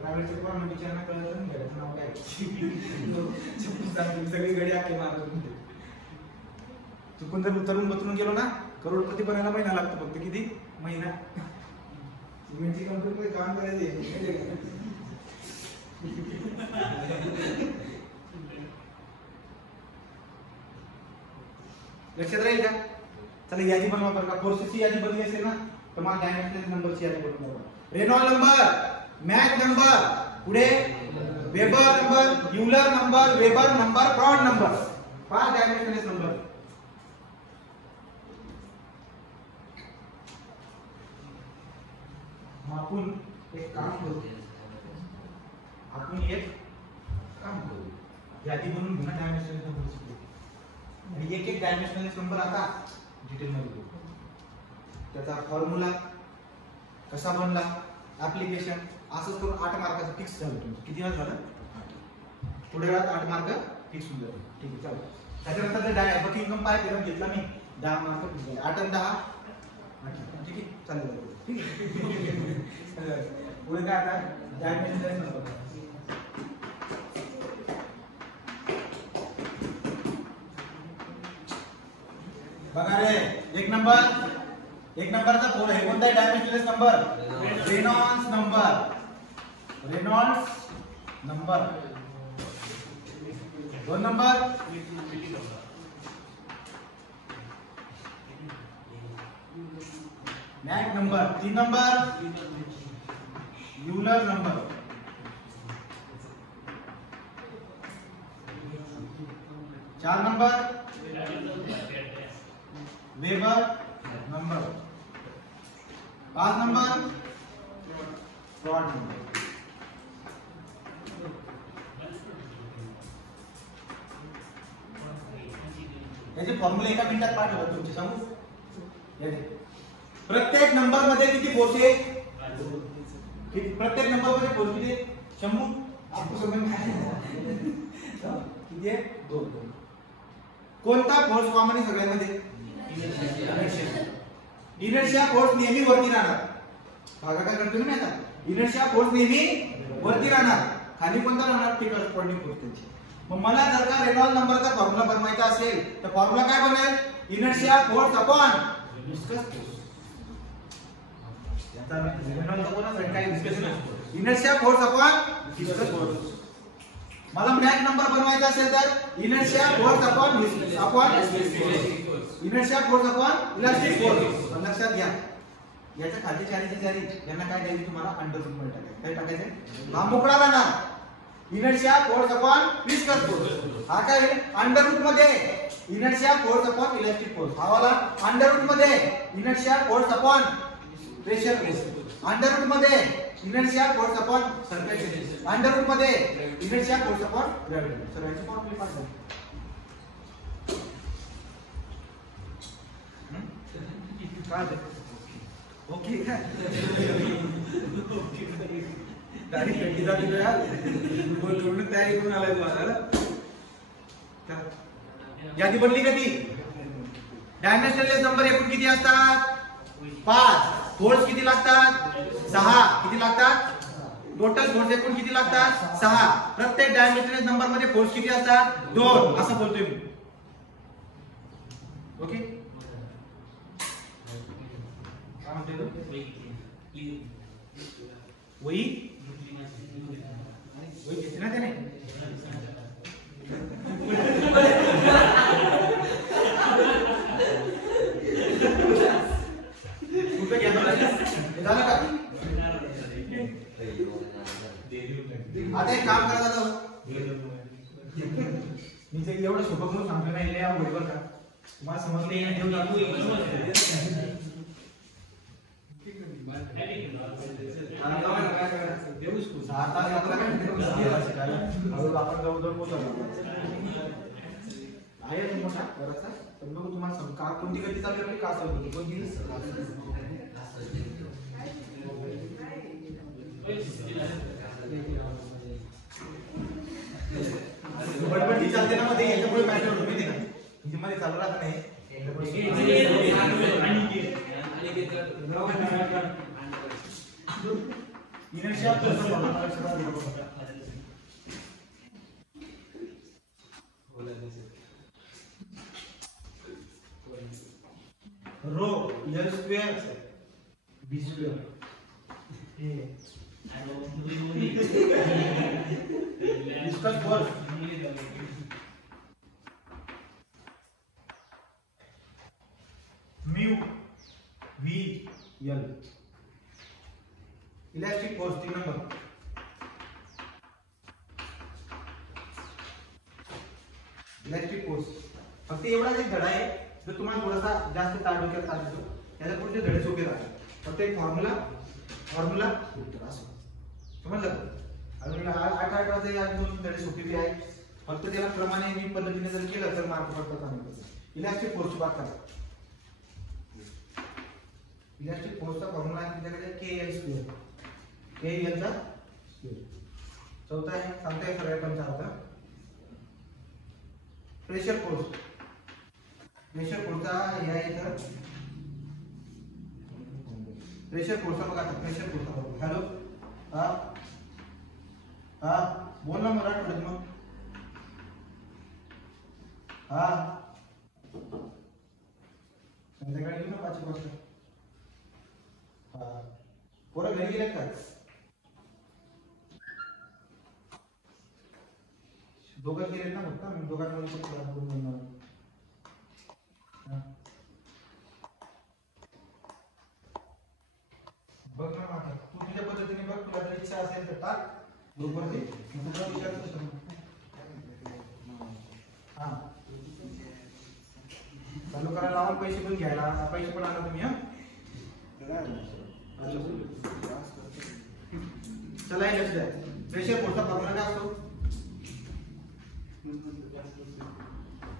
प्रायव्हेट सेक्टर मध्ये विचारणा कळलं नाही घ्यायचं नाव काय? सगळी गडी आखली मारत. चुकून जर उतरून बतरून गेलो ना, करोडपती बनायला महिना लागतो फक्त. किती? महिना. सिमेंटची कंपनीमध्ये काम करायचे. लक्षात राहील का? चला यादी बनवा बरं का. फोर्सेसची यादी बनली असेल ना, तर मला डायमेन्शनल नंबरची यादी बनवा. रेनॉल्ड नंबर, मॅच नंबर, पुढे weber number, Euler number, weber number, proud number. 5 dimensional number. आपण एक काम करू, यादी बनवून घेऊ ना डायमेन्शनल नंबरची, आणि एक एक डायमेन्शनल नंबर आता डिटेल मध्ये बघू. त्याचा फॉर्म्युला कसा बनला, ऍप्लिकेशन, असंच करून 8 मार्काचं फिक्स झालं तुमचं. किती वेळा झालं? 8. थोड्या वेळात 8 मार्क फिक्स होऊन जातील. ठीक आहे, चालेल. त्याच्यानंतर बघ इन्कम पाय करून घेतला मी, 10 मार्क फिक्स झाले. 8 आणि 10 ठीक आहे, चालेल. ठीक आहे. पुढे काय आता डायमेन्शनल नंबर. बघा रे, एक नंबरचा फोन आहे कोणता? Dimensionless number, Reynolds number. Reynolds number 2 number, Mac number 3 number, Euler number 4 number weber number, 5 number rod number. याचे फॉर्म्युला एका मिनिटात पाठवतो तुमचे सांगू। प्रत्येक नंबर मध्ये किती फोर्स आहे, प्रत्येक नंबर मध्ये फोर्स किती आहे? शंभू आपको समझ में आया किती आहे? 2। कोणता फोर्स कॉमन आहे सगळ्यांमध्ये? इनर्शिया फोर्स नेहमी वरती राहणार। बघा काय करतो मी आता, इनर्शिया फोर्स नेहमी वरती राहणार, खाली कोणता राहणार? ती करस्पॉन्डिंग फोर्स त्यांची। मग मला जर का रेनॉल्ड नंबरचा फॉर्म्युला बनवायचा असेल तर फॉर्म्युला काय बनेल? Inertia force upon viscous force. याचा रेनॉल्ड कोणासाठी काय डिस्कशन असतो? Inertia force upon viscous force. मला मॅक नंबर बनवायचा असेल तर inertia force upon inertia force upon elastic force. लक्षात घ्या, याच्या खाली चारीची चारी यांना काय द्यायची तुम्हाला? अंडर रूट मध्ये टाकायचं। काय टाकायचं? हा मोकळा राहणार inertia force upon viscous force. हा काय अंडर रूट मध्ये inertia force upon elastic force. हा वाला अंडर रूट मध्ये inertia force upon pressure force, under root मध्ये inertia force upon surface tension, under root मध्ये इनर्शिया फोर्स अपॉन ग्रॅव्हिटी। सर्वांचे फॉर्म्युले पाठ करा। ओके काय तारीख कधी झाली यार, बोलून तयारी करून आलाय तू आता। यादी बनली कधी? डायमेन्शनलेस नंबर एकूण किती असतात? 5। फोर्स किती लागतात? 6। किती लागतात? टोटल फोर्स एकूण किती लागतात? 6। प्रत्येक डायमेन्शनलेस नंबर मध्ये फोर्स किती असतात? 2 असं बोलतोय मी। ओके काय म्हणतोय तू? वही घेतली ना त्याने? कुठे घेतलं झालं का? आता एक काम करा दादा, मी जे एवढं सोपं करून सांगतो ना, हे आवड बरं का तुम्हाला समजले? ठेवून टाकू आपण जवळजवळ पोहोचलो आहे मोठा करायचा। तर मग तुम्हाला का कोणती गती चालू आहे, का चालू होती, कोणती बडबडी चालते ना मध्ये, याच्यामुळे मॅटर होत नाही ना, म्हणजे मध्ये चालू राहत नाही। Inertia rho L square B square viscous force mu V L। Elastic force 3 number elastic force. फक्त एवढाच एक धडा आहे, जर तुम्हाला थोडासा जास्त ताण डोक्यात ताण येतो त्याच्या पुढचे धडे सोपे राहतात। फक्त एक फॉर्म्युला उत्तर असं समजलं? अजून 8 वाजता या 2 धडे सोपे बी आहे, फक्त त्याला क्रमाने मी पद्धतीने जर केलं तर मार्क पडतात आणि इलास्टिक फोर्सची बात करा। इलास्टिक फोर्सचा फॉर्म्युला आहे तुमच्याकडे KL स्क्वेअर, KL चा स्क्वेअर। चौथा आहे सांगता येईल सगळ्या पण होता प्रेशर फोर्स। प्रेशर फोर्सचा हे आहे तर प्रेशर फोर्सचा बघा, प्रेशर फोर्सचा बघा। हॅलो हा हा बोल ना मराठीत मग। हा संध्याकाळी येऊ ना 5 वाजता। हा पोरं घरी गेले का? दोघं गेले ना फक्त, दोघांमध्ये फक्त बनणार। बघ ना आता तू तुझ्या पद्धतीने बघ, तुला जर इच्छा असेल तर टाक ग्रुपवरती, तुला विचारतो हा चालू करायला लावा, पैसे पण घ्यायला, पैसे पण आणा तुम्ही. चला हे लक्ष द्या. प्रेशर फोर्सचा फॉर्म्युला काय असतो?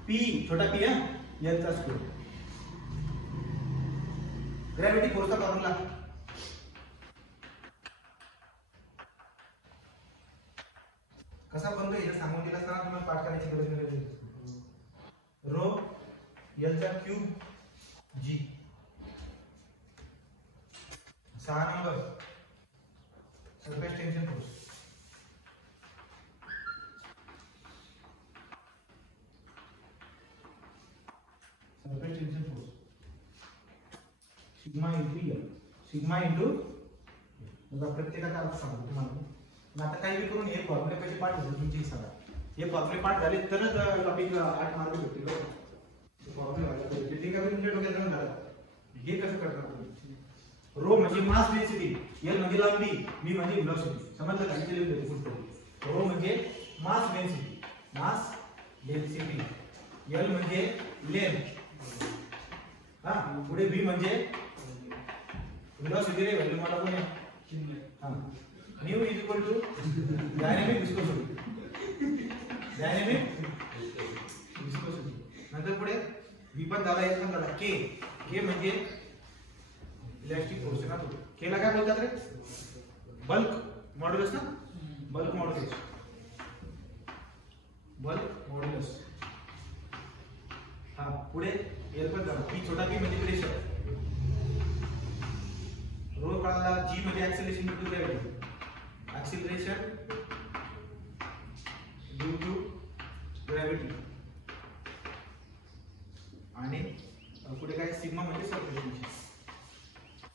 पी छोटा पी आहे एल चा स्क्वेअर. ग्रॅव्हिटी फोर्सचा फॉर्म्युला कसा बनतो हे सांगून दिला असताना तुम्हाला पाठ करण्याची गरज नाही. रो एल चा क्यूब जी. 6 number surface tension force. Surface tension force sigma into L. Sigma into बघा प्रत्येकाचा अर्थ सांगतो तुम्हाला. आता काही बी करून हे फॉर्म्युले कसे पाठ होते तुमची सांगा. हे फॉर्म्युले पाठ झाले तरच टॉपिक 8 मार्क भेटतील. फॉर्म्युले व्हायला पाहिजे ते काय तुमच्या डोक्यात जाऊन झालं. हे कसं करणार तुम्ही? रो म्हणजे मास डेन्सिटी, एल म्हणजे लांबी, मी म्हणजे व्हेलॉसिटी. समजलं का? इथे लिहून देतो फुल. रो म्हणजे mass density, mass density. L म्हणजे लेंथ. हा पुढे व्ही म्हणजे व्हेलॉसिटी रे व्हॅल्यू मला कोण आहे? हां nu is equal to dynamic viscosity. Dynamic viscosity. नंतर पुढे व्ही पण झाला, एस पण झाला. के. के म्हणजे इलास्टिक फोर्स ना. तो केला काय बोलतात रे? बल्क मॉड्युलस ना. Bulk modulus. Bulk modulus. हा पुढे एल पण झाला. पी छोटा पी म्हणजे प्रेशर. रो कळाला. जी म्हणजे acceleration due to gravity. Acceleration due to gravity. आणि पुढे काय? सिग्मा म्हणजे surface tension.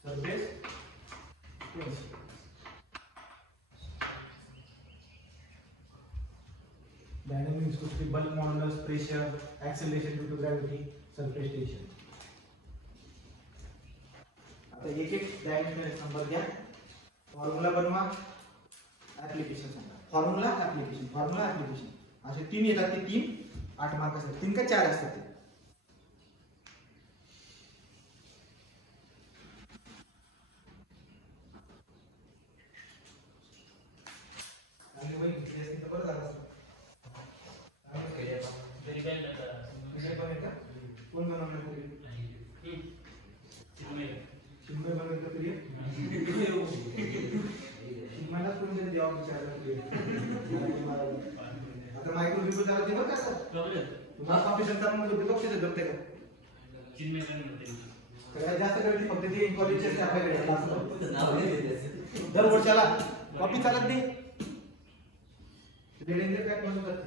Surface tension. Dynamic viscosity, bulk modulus, pressure, acceleration due to gravity, surface tension. आता एक एक डायमेन्शनल नंबर घ्या. फॉर्म्युला बनवा, ऍप्लिकेशन सांगा. फॉर्म्युला ऍप्लिकेशन, फॉर्म्युला ऍप्लिकेशन असे 3 येतात. ते 3 8 मार्क असतात. 3 का 4 असतात ते. आणि वही घेतली तर बरं झालं असतं. कोण बनवणार तरी? चिन्मय बनवलं तरी चिन्मयलाच कोण तरी द्यावं विचारायला. आता मायक्रो रिव्ह्यू झाला ते बघ का सर तुम्हाला ऑफिसर चालू होते बघ जमते का? चिन्मय काय जास्त करते फक्त ते कॉलेजचे आपल्याकडे दर वर्षाला कॉपी चालत नाही. रेडिंग काय बनवून जाते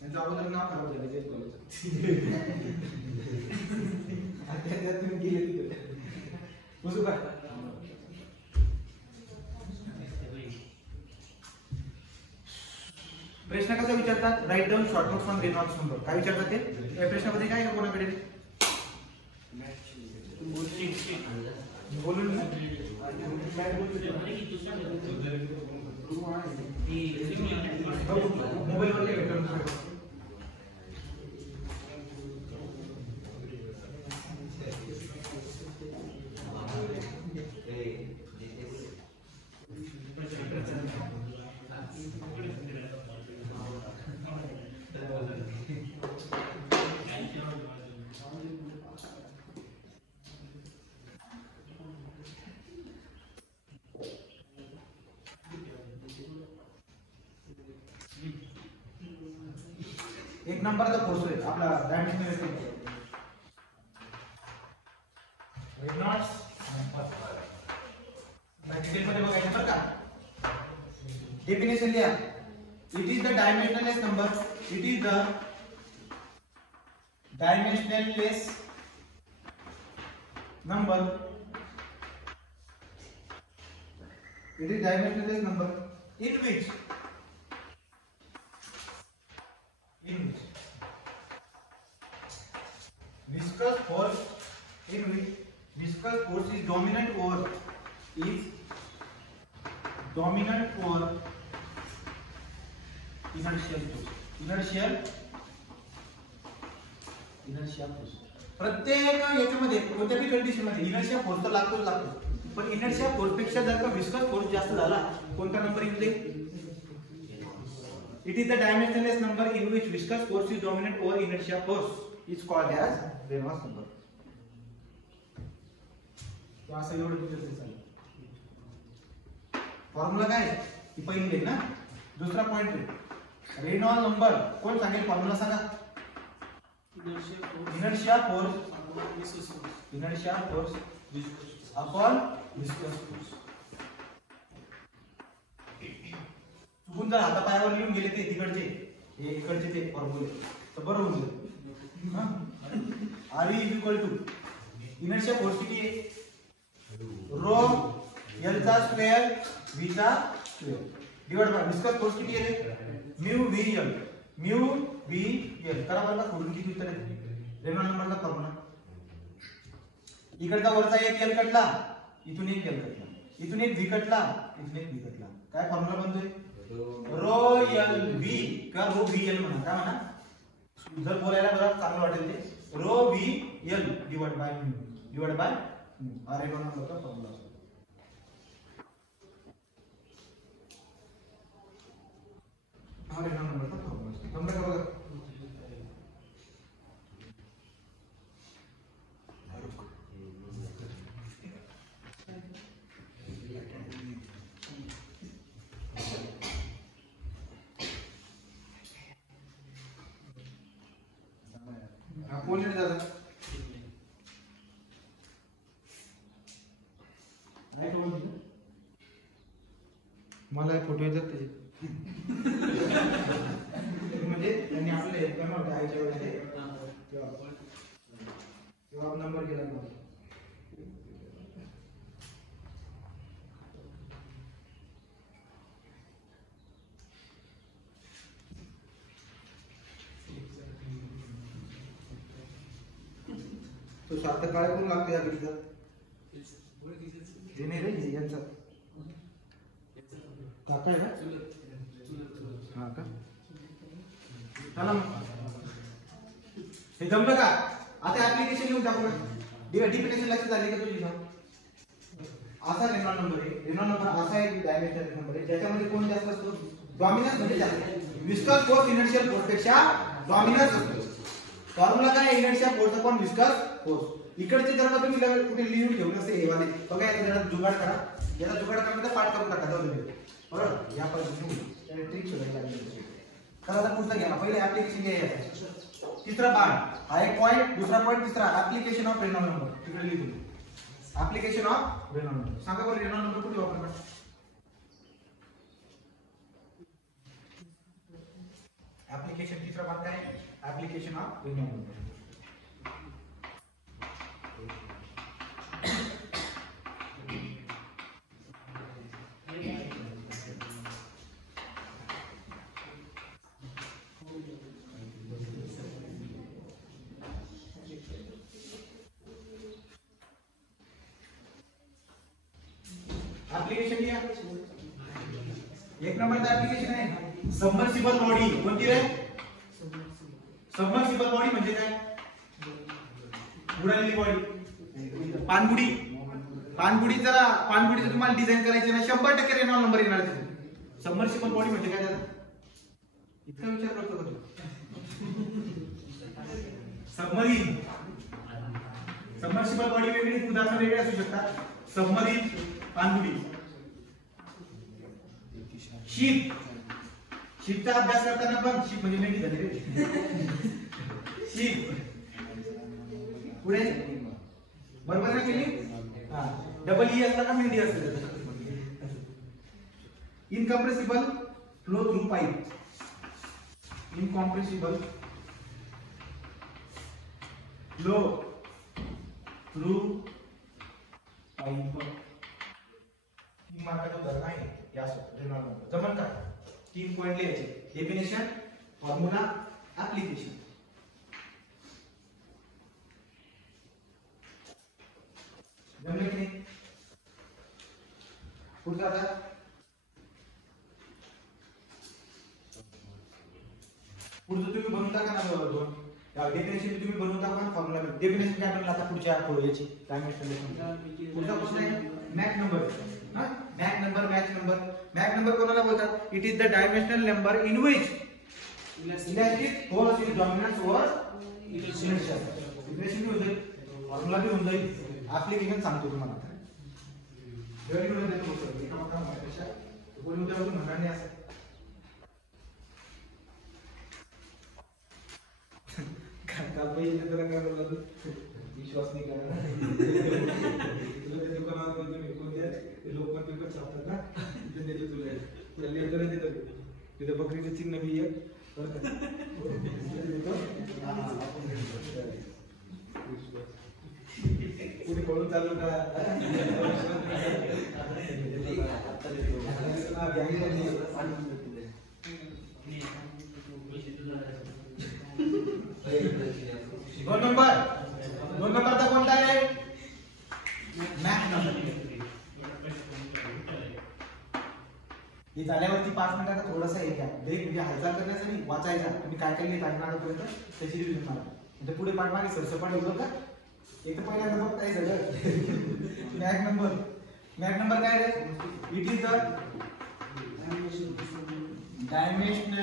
त्यांचं अगोदर नाव खराब झालं जे कॉलेज. आता तुम्ही गेले तिकडे बुजू का? प्रश्न कसा विचारतात? Write down short notes from Reynolds number. काय विचारतात ते? या प्रश्नामध्ये काय का कोणाकडे बोलून मोबाईल वर भेटतो. एक नंबरचा फोर्स आहे आपला डायमेन्शनल रेनॉल्ड्स प्रॅक्टिकल मध्ये बघायचं बरं का. डेफिनेशन लिहा. It is the dimensionless number. It is the dimensionless number. It is dimensionless number in which viscous force is dominant over inertial inertia force प्रत्येक याच्यामध्ये कोणत्याही कंडिशन मध्ये इनर्शिया फोर्स तर लागतो पण इनर्शिया फोर्स पेक्षा जर का विस्कस फोर्स जास्त झाला कोणता नंबर येईल it is the dimensionless number in which viscous force is dominate over inertia force is called as Reynolds number तो असं एवढं क्लिअर चालेल फॉर्म्युला काय ही पहिली आहे ना दुसरा पॉइंट रेनॉल्ड नंबर कोण सांगेल फॉर्म्युला सांगा inertia force upon viscous force चुकून जर हातापायावर लिहून गेले ते तिकडचे हे इकडचे ते फॉर्म्युले तर बरं होऊन जाईल R is equal to inertia force किती आहे रो एल चा स्क्वेअर व्ही चा square divide by viscous force किती आहे म्यू व्ही एल करा बरं सोडून किती उत्तर आहे रेनॉल्ड नंबरचा फॉर्म्युला इकडचा वरचा एक एल कटला इथून एक एल कटला इथून एक व्ही कटला इथून एक व्ही कटला काय फॉर्म्युला बनतोय रो एल व्ही का रो व्ही एल म्हणा काय म्हणा जर बोलायला बरं चांगलं वाटेल ते rho V L divide by हा रेनॉल्ड नंबरचा फॉर्म्युला हा रेनॉल्ड नंबरचा फॉर्म्युला समजा का बघा कोण आहे दादा मला फोटो येतात त्याचे म्हणजे त्यांनी आपले बनवले आईच्या वेळेस तेव्हा नंबर केला तो सार्थ काळे कोण लागतो या घडीचा ते नाही रे यांचा काका आहे ना हा का चला हे जमलं का आता ऍप्लिकेशन लिहून टाकू ना डिफिनेशन लक्षात आली का तुझी असा रेनॉल्ड नंबर आहे रेनॉल्ड नंबर असा एक डायमेन्शनल नंबर आहे ज्याच्यामध्ये कोण जास्त असतो डॉमिनन्स म्हणजे जास्त विस्कस फोर्स इनर्शियल फोर्स पेक्षा डॉमिनन्स असतो फॉर्म्युला काय inertia force upon viscous force इकडचे जर का तुम्ही लेवल कुठे लिहून ठेवून असे हे वाले बघा याचा जुगाड करा याला जुगाड करण्याचा पाठ करून टाका जाऊ दे बरोबर या पद्धतीने ट्रिक शोधायला लागेल तर आता पुढचा घ्या पहिले ऍप्लिकेशन घ्या तिसरा पार्ट हा एक पॉइंट दुसरा पॉइंट तिसरा ऍप्लिकेशन ऑफ रेनॉल्ड नंबर तिकडे लिहून ऍप्लिकेशन ऑफ रेनॉल्ड नंबर सांगा बरं रेनॉल्ड नंबर कुठे वापरतात ऍप्लिकेशन तिसरा पार्ट काय application of Reynold number application एक नंबरचा एप्लीकेशन आहे सबमर्सिबल बॉडी कोणती रे सबमर्सिबल बॉडी म्हणजे काय बुडालेली बॉडी पाणबुडीचं तुम्हाला डिझाईन करायचं ना 100% रेनॉल्ड नंबर येणार तिथे सबमर्सिबल बॉडी म्हणजे काय दादा इतका विचार करतो का तू सबमरीन सबमर्सिबल बॉडी वेगळी उदाहरण वेगळे असू शकतात सबमरीन पाणबुडी शीपचा अभ्यास करताना पण शीप म्हणजे मेंढी झाली रे शीप पुढे बरोबर ना केली हा डबल ई असला का मेंढी असते incompressible flow through pipe incompressible flow through pipe मार्काचा उदाहरण आहे या रेनॉल्ड नंबर जमन का 3 पॉइंट लिहायचे डेफिनेशन फॉर्म्युला ऍप्लिकेशन जमले की नाही पुढचा आता पुढचं तुम्ही बनवून टाका ना दोन डेफिनेशन तुम्ही बनवता पण फॉर्म्युला डेफिनेशन काय बनला आता पुढच्या याची डायमेन्शनल पुढचा क्वेश्चन आहे मॅक नंबर हा मॅक नंबर कोणाला बोलतात it is the dimensional number in which elastic force is dominant over inertia equation भी हो जाईल फॉर्म्युला भी होऊन जाईल ऍप्लिकेशन सांगतो तुम्हाला व्हेरी गुड देतो सर एका मागचा माहितीच्या कोणी उद्या पण म्हणणार नाही असं काल पहिले तर काय बोलला तू विश्वास नाही करणार तुला ते दुकानात तुम्ही कोणते ते लोक पण पेपर छापतात ना तिथे देतो तुला तुला लेटर देतो तिथे बकरीचं चिन्ह बी आहे बरं का देतो कुठे पळून चालू का दोन नंबरचा कोणता आहे मॅक नंबर हे झाल्यावरती 5 मिनिटाचा थोडासा हे घ्या ब्रेक म्हणजे हालचाल करण्याचा नाही वाचायचा तुम्ही काय काय लिहित आहे आतापर्यंत त्याची रिव्ह्यू मारा म्हणजे पुढे पाठ मागे सरसपाट होतं का एक तर पहिल्यांदा बघताय सगळं मॅक नंबर काय रे it is the dimension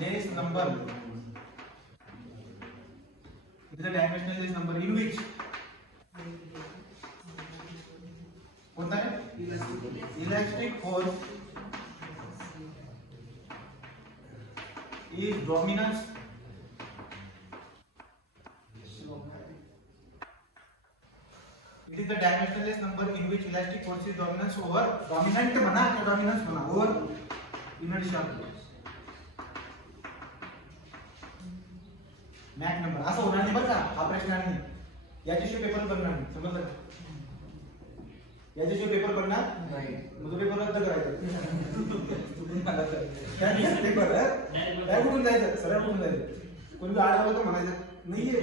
less number it is a dimensionless number in which कोणता आहे electric force is dominance it is the dimensionless number in which elastic force is dominance over dominant म्हणा किंवा dominance म्हणा over inertia Mac number असं होणार नाही बरं का हा प्रश्न नाही याच्याशिवाय पेपर बनणार नाही समजलं याच्याशिवाय पेपर बनणार नाही मग पेपर रद्द करायचा पेपर काय कुठून जायचं सरळ कुठून जायचं कोणी आढळलं तर म्हणायचं नाहीये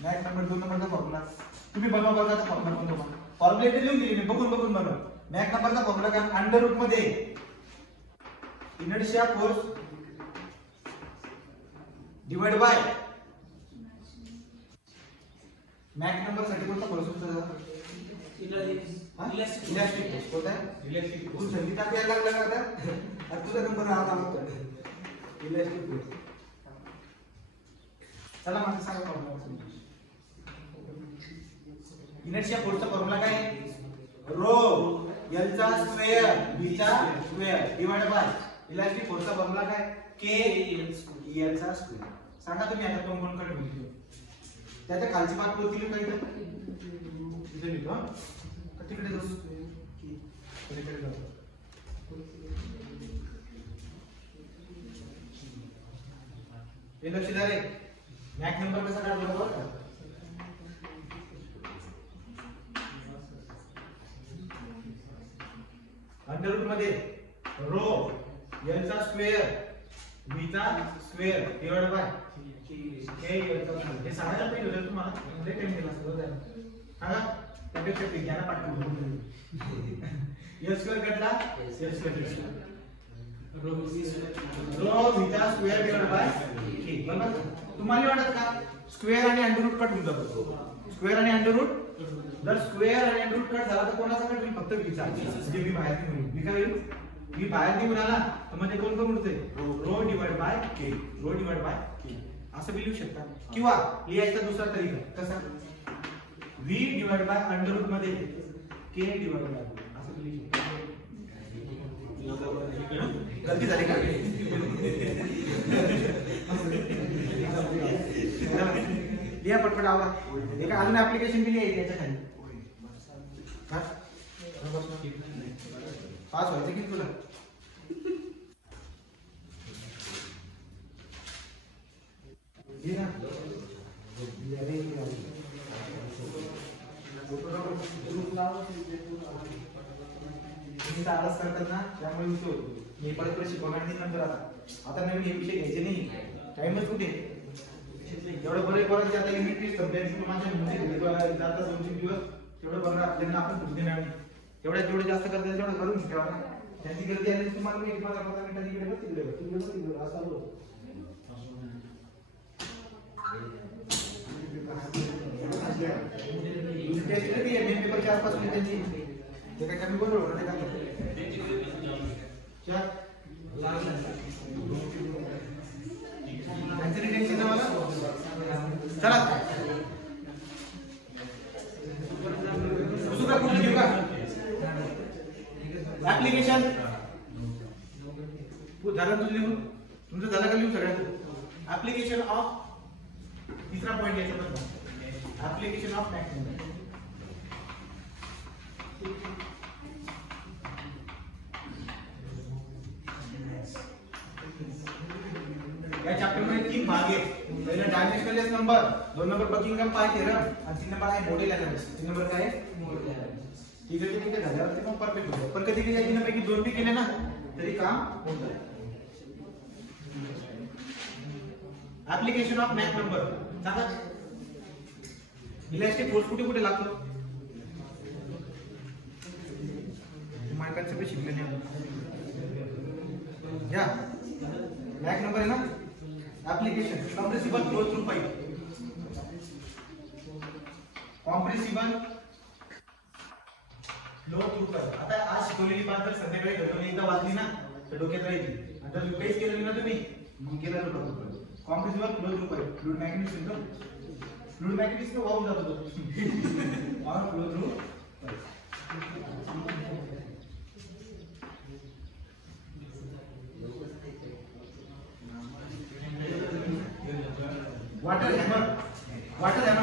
मॅक नंबर 2 नंबरचा फॉर्म्युला तुम्ही बनवा बघा आता फॉर्म्युला कोणता फॉर्म्युला इथे लिहून दिली मी बघून बनवा मॅक नंबरचा फॉर्म्युला काय अंडर रूट मध्ये inertia force divide by Mac number साठी कोणता फोर्स होता इलास्टिक फोर्स कोणता इलास्टिक फोर्स संगीता प्यायला लागला का आता तुझा नंबर आला होता इलास्टिक फोर्स चला माझं सांगा फॉर्म्युला इनर्शिया फोर्सचा फॉर्म्युला काय रो एल चा स्क्वेअर बी चा स्क्वेअर डिवाइड बाय इलास्टिक फोर्सचा फॉर्म्युला काय के एल चा स्क्वेअर सांगा तुम्ही आता कोण कडे लिहितो त्याच्या खालची बात कोणती लिहायची इथे लिहितो तिकडे जाऊ तिकडे जाऊ हे लक्ष द्या रे मॅक नंबर कसा काढला बघा अंडर रूट मध्ये रो एल चा स्क्वेअर बी चा स्क्वेअर डिवाइड बाय के एल चा स्क्वेअर हे सांगायला पाहिजे होतं तुम्हाला म्हणजे टाइम गेला असतो सांगा त्यापेक्षा विज्ञाना पाठवून एल स्क्वेअर कटला एल स्क्वेअर रो बी चा स्क्वेअर डिवाइड बाय के बरोबर तुम्हाला वाटत का स्क्वेअर आणि अंडर रूट कट होऊन जातो स्क्वेअर आणि अंडर रूट जर स्क्वेअर आणि अंडर रूट कट झाला तर कोणाचा कट होईल फक्त बीचा म्हणजे मी बाहेर निघून मी काय होईल मी बाहेर निघून आला तर म्हणजे कोण उरते रो डिवाइड बाय के असं लिहू शकता किंवा लिहायचा दुसरा तरीका कसा v divide by under root मध्ये k डिवाइड बाय असं लिहू शकता गलती झाली का लिहा पटपट आवरा एका अजून ऍप्लिकेशन बी लिहायची याच्या खाली पास व्हायचं की तुला आवाज करतात ना त्यामुळे होतो मी परत शिकवणार नाही नंतर आता नवीन हे विषय घ्यायचे नाही टाइमच कुठे एवढं बरे परत आता युनिट सब्जेक्ट माझ्या जाता 2-3 दिवस तेवढं बरं आपल्याला आपण पुढे नाही तेवढ्या जेवढे जास्त करता तेवढं करून ठेवा ना त्यांची गर्दी आली तुम्हाला मी 15 मिनिटांनी इकडे बघ तिकडे असं आलो टेस्ट रे मेन पेपर 4-5 मिनिटांची ते काय कमी बोललो ना ते काय क्या त्यांची टेन्शन ना मला चला दुसरा कुठलं घेऊ का ऍप्लिकेशन झालं तुझं लिहून तुमचं झालं का लिहून सगळ्यांचं ऍप्लिकेशन ऑफ तिसरा पॉइंट घ्यायचा बघा ऍप्लिकेशन ऑफ मॅक्स या चॅप्टर मध्ये 3 भाग आहेत पहिला डायमेन्शनलेस नंबर 2 नंबर बकिंगहॅम पाय थेरम आणि 3 नंबर आहे मॉडेल एनालिसिस 3 नंबर काय आहे मॉडेल एनालिसिस ठीक आहे ठीक आहे झाल्यावर ते मग परफेक्ट होतं पण कधी कधी या तीनपैकी 2 बी केले ना तरी काम होतं ऍप्लिकेशन ऑफ मॅक्स नंबर सांगा इलास्टिक फोर्स कुठे कुठे लागतो मायकांचे पे शिकले नाही या मॅक्स नंबर आहे ना application compressible flow through pipe compressible flow through pipe आता आज शिकवलेली बात जर संध्याकाळी घरून एकदा वाचली ना तर डोक्यात राहील आणि जर रिप्लेस केलं ना तुम्ही मग केलं तर compressible flow through pipe fluid mechanics system fluid mechanics में वाहून जातो तो और फ्लो थ्रू वाटर हैमर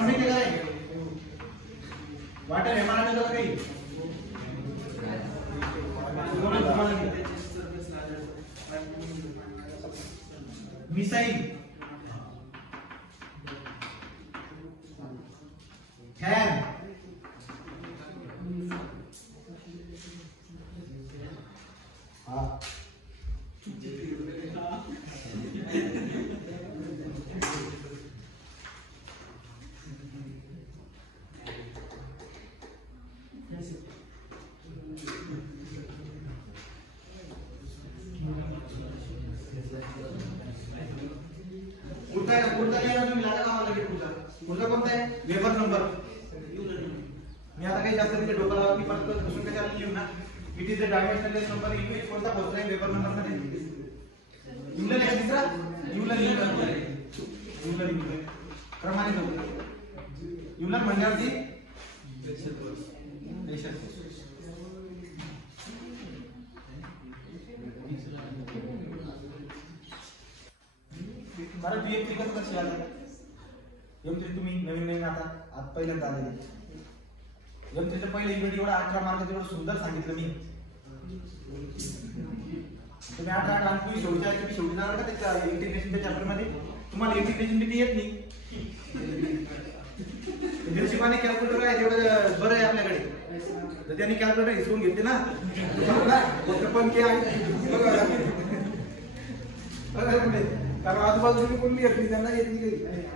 में क्या है वाटर हैमर आने लगा कहीं मिसाइल फैन हाँ कोणता आहे वेबर नंबर मी आता काही जास्त तिथे डोकं लावत मी परत दुसरं काय चालू लिहू ना it is the dimensionless number in which कोणता पोहोचलाय वेबर नंबर मध्ये युलर आहे तिसरा युलर क्रमाने युलर म्हणल्यावरती प्रेशर बरं बीएफ कसं कशी आलं M3 तुम्ही नवीन आता पहिल्यांदा आलेले M3 चं पहिलं इव्हेंट एवढा 18 मार्काचं एवढं सुंदर सांगितलं मी तुम्ही 18 आणि तुम्ही शेवटी जाणार का त्याच्या इंटिग्रेशनच्या चॅप्टर मध्ये तुम्हाला इंटिग्रेशन किती येत नाही हिरशिमाने कॅल्क्युलेटर आहे तेवढं बरं आहे आपल्याकडे तर त्यांनी कॅल्क्युलेटर हिसकून घेतले ना पण के आहे कारण आजूबाजूला कोणी येत नाही त्यांना येत नाही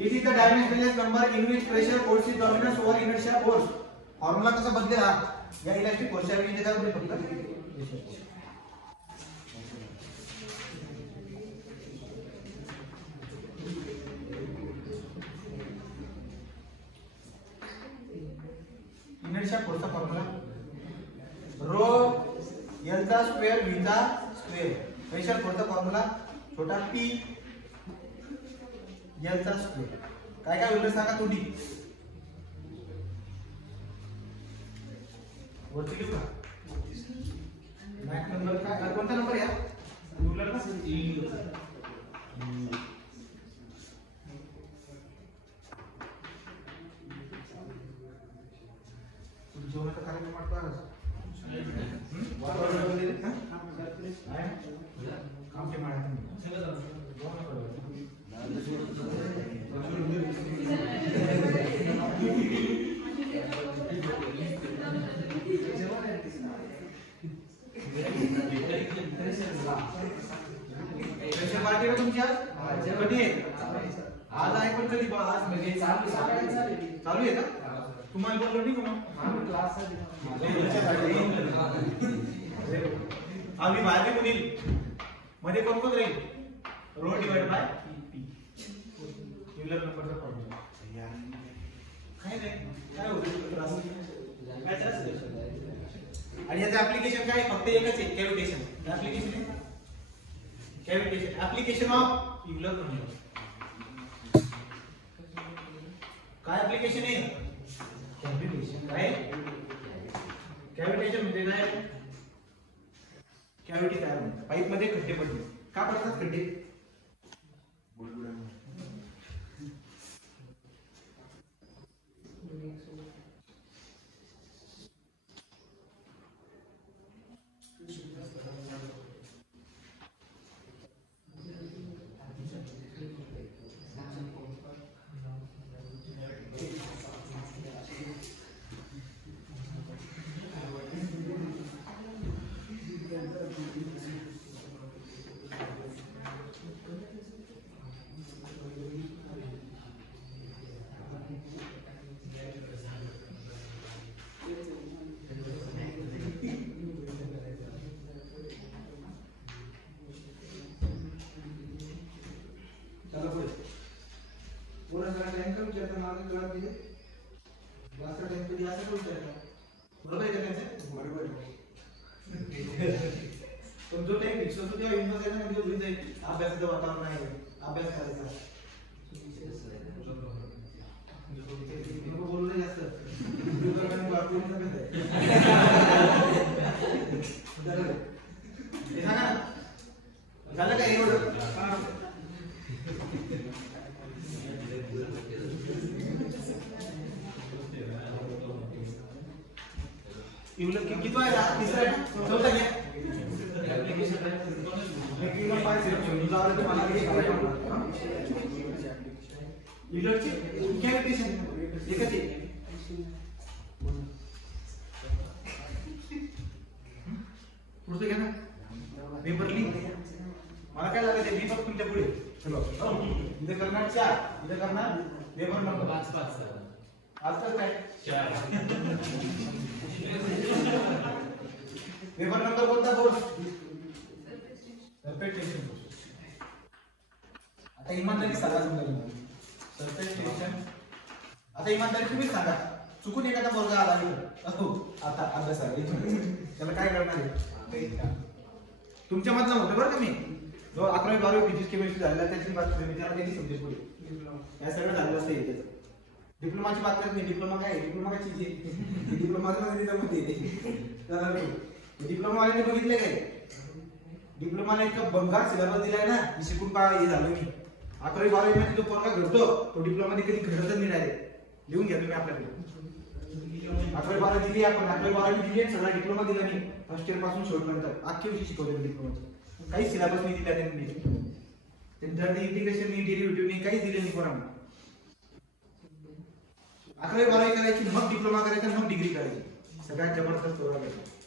It is the dimensionless number in which pressure force is dominant over inertia force. Formula कसा बदलेल हा या इलेक्ट्रिक फोर्सच्या ऐवजी काय होईल फक्त इनर्शिया फोर्सचा फॉर्म्युला रो L चा स्क्वेअर V चा स्क्वेअर प्रेशर फोर्सचा फॉर्म्युला छोटा p L चा स्क्वेअर काय काय होईल सांगा तोडी वरती लिहू का मॅक नंबर काय कोणता नंबर आहे रुलर ना जेवणाचा कार्यक्रम वाटतो वातावरण वगैरे काम के माहिती पार्टी का तुमची आज कधी आहे आज आहे पण कधी आज म्हणजे चालू आहे का तुम्हाला बोललो नाही का मग आम्ही क्लास आहे आम्ही बाहेर निघून येईल मध्ये कोण कोण राहील rho divide by P Euler नंबरचा फॉर्म्युला काय रे काय होतं काय त्रास आणि याचं ऍप्लिकेशन काय फक्त एकच आहे कॅव्हिटेशन ऍप्लिकेशन आहे कॅव्हिटेशन ऍप्लिकेशन ऑफ युलर फॉर्म्युला काय ऍप्लिकेशन आहे कॅव्हिटेशन काय कॅव्हिटेशन म्हणजे काय कॅव्हिटी तयार होतात पाईप मध्ये खड्डे पडले का पडतात खड्डे पण जो टाइम फिक्स होतो तेव्हा युनिवर्स आहे ना म्हणजे होऊन जाईल अभ्यासाचं वातावरण आहे अभ्यास करायचा बोलू नाही जास्त झालं का एवढं किती आहे तिसरा चौथा घ्या पुढचं घ्या ना पेपर लिंक मला काय लागत आहे दीपक तुमच्या पुढे इथे करणार 4 इथे करणार पेपर नंबर 5 आजकाल काय 4 पेपर नंबर कोणता कोर्स सरफेस टेन्शन कोर्स आता इमानदारी सांगा समजा सरफेस टेन्शन आता इमानदारी तुम्हीच सांगा चुकून एखादा वर्ग आला हो आता अभ्यासाला त्याला काय करणार आहे तुमच्या मधला होतं बरं का मी जो 11वी 12वी फिजिक्स केमिस्ट्री झाला त्याची बात मी त्याला किती समजेल पुढे या सगळं झालं असतं त्याचं डिप्लोमाची बात करत नाही डिप्लोमा काय डिप्लोमा काय चीज आहे डिप्लोमा डिप्लोमा वाल्याने बघितलं काय डिप्लोमाला एक बंगार सिलेबस दिलाय ना शिकून काय हे झालं मी 11वी 12वी मध्ये जो पोरगा घडतो तो डिप्लोमा मध्ये कधी घडतच नाही डायरेक्ट लिहून घ्या तुम्ही आपल्याकडे 11वी 12वी दिली आपण 11वी 12वी दिली सगळा डिप्लोमा दिला मी फर्स्ट इयर पासून शेवटपर्यंत अख्खे विषय शिकवले डिप्लोमाचे काही सिलेबस नाही दिला त्यांनी त्यांच्याकडे इंटिग्रेशन नाही डेरिव्हेटिव्ह नाही काहीच दिले नाही कोणाला 11वी 12वी करायची मग डिप्लोमा करायचा मग डिग्री करायची सगळ्यात जबरदस्त प्रोग्राम आहे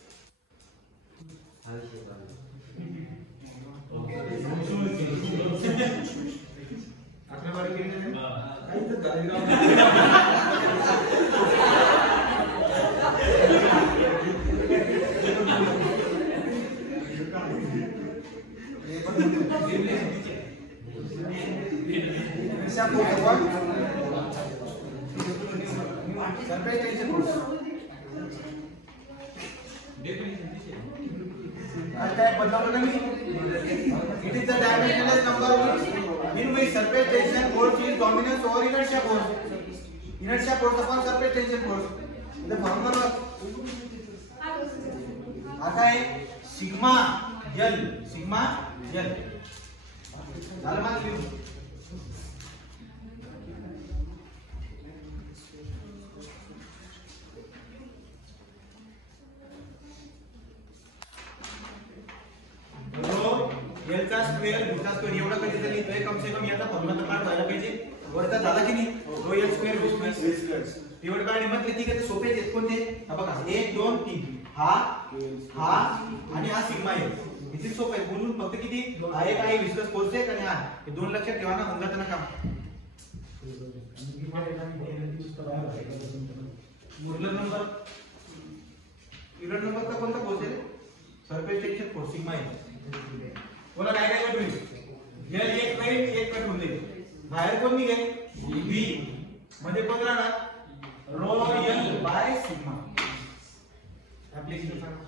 काय बदलावलं ना me it is the dimensionless number in which surface tension force is dominance over inertia force upon surface tension force इथे फॉर्म्युला आता आहे सिग्मा एल झालं मग लिहू एल चा स्क्वेअर बीटा स्क्वेअर एवढा कधीतरी येतोय कम से कम याचा फॉर्म्युला तर पाठ व्हायला पाहिजे वरचा झाला की नाही रो एल स्क्वेअर बी स्क्वेअर एवढं काय मग किती किती सोपे आहेत कोणते हा बघा 1 2 3 हा आणि हा सिग्मा आहे किती सोपं आहे बोलून फक्त किती हा एक आहे विस्कस फोर्स आहे आणि हा हे दोन लक्षात ठेवा ना होऊन जातं ना काम मोडुलर नंबर युनिट नंबर का कोणता फोर्स आहे सरफेस टेन्शन फोर्स सिग्मा आहे बोला काय काय कट होईल एल एक राहील एक कट होऊन जाईल बाहेर कोण निघेल व्ही मध्ये कोण राहणार rho L by sigma application सांगा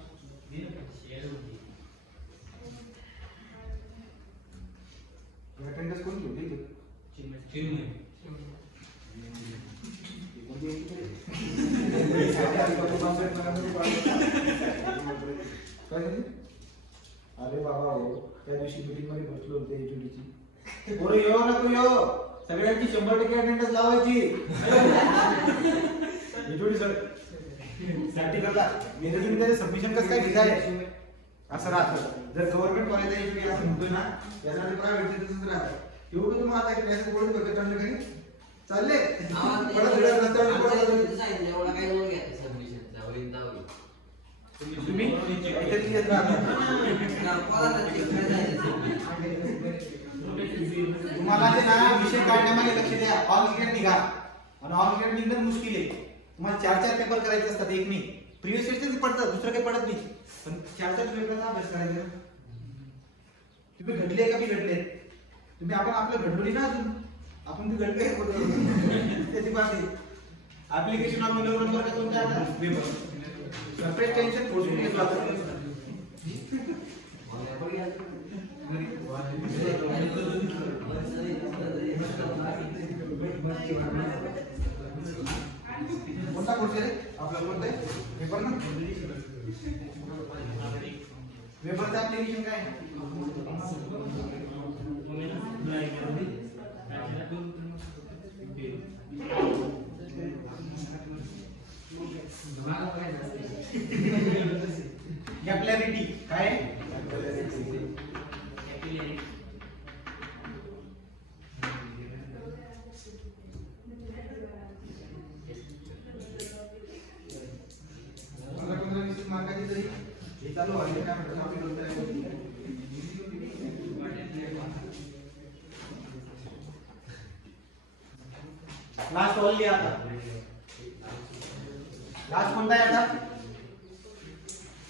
अटेंडन्स कोण घेऊन देईल चिन्मय अरे बाबा हो त्या दिवशी मीटिंग मध्ये बसलो होते एचओडीची पोरं येऊ नको येऊ सगळ्यांची 100% अटेंडन्स लावायची एचओडी सर प्रॅक्टिकलला म्हणजे तुम्ही त्याचे सबमिशन कसं काय लिहिताय असं राहतं जर गव्हर्नमेंट कॉलेजला एचओडी असं म्हणतोय ना त्यासाठी प्रायव्हेट तसंच राहतं एवढं तुम्हाला काय क्लास बोलत बघत चाललं काही चालले एवढा काय लोक घ्या सबमिशनचा होईल ना होईल तुम्ही काहीतरी येत तुम्हाला ते ना विषय काढण्यामध्ये लक्ष द्या ऑल क्लिअर निघा आणि ऑल क्लिअर निघणं मुश्किल आहे तुम्हाला 4 पेपर करायचे असतात एक नाही प्रिव्हियस इयरचे पडतात दुसरं काही पडत नाही पण 4 पेपरचा अभ्यास करायचा तुम्ही घडले का बिघडले तुम्ही आपण आपलं घडवली ना अजून आपण ती घडले त्याची बात आहे ऍप्लिकेशन ऑफ मोडुलर नंबर का कोणता आता पेपर सरफेस टेन्शन फोर्स घेतो आता कोणता कोर्स आहे आपला कोणता आहे पेपर ना पेपरचं ऍप्लिकेशन काय कॅपिलॅरिटी काय मार्काची तरी हे चालू आहे काय म्हणतात लास्ट ऑल लिहा आता लास्ट कोणता आहे आता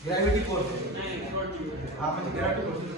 ग्रॅव्हिटी फोर्स हा म्हणजे ग्रॅव्हिटी फोर्स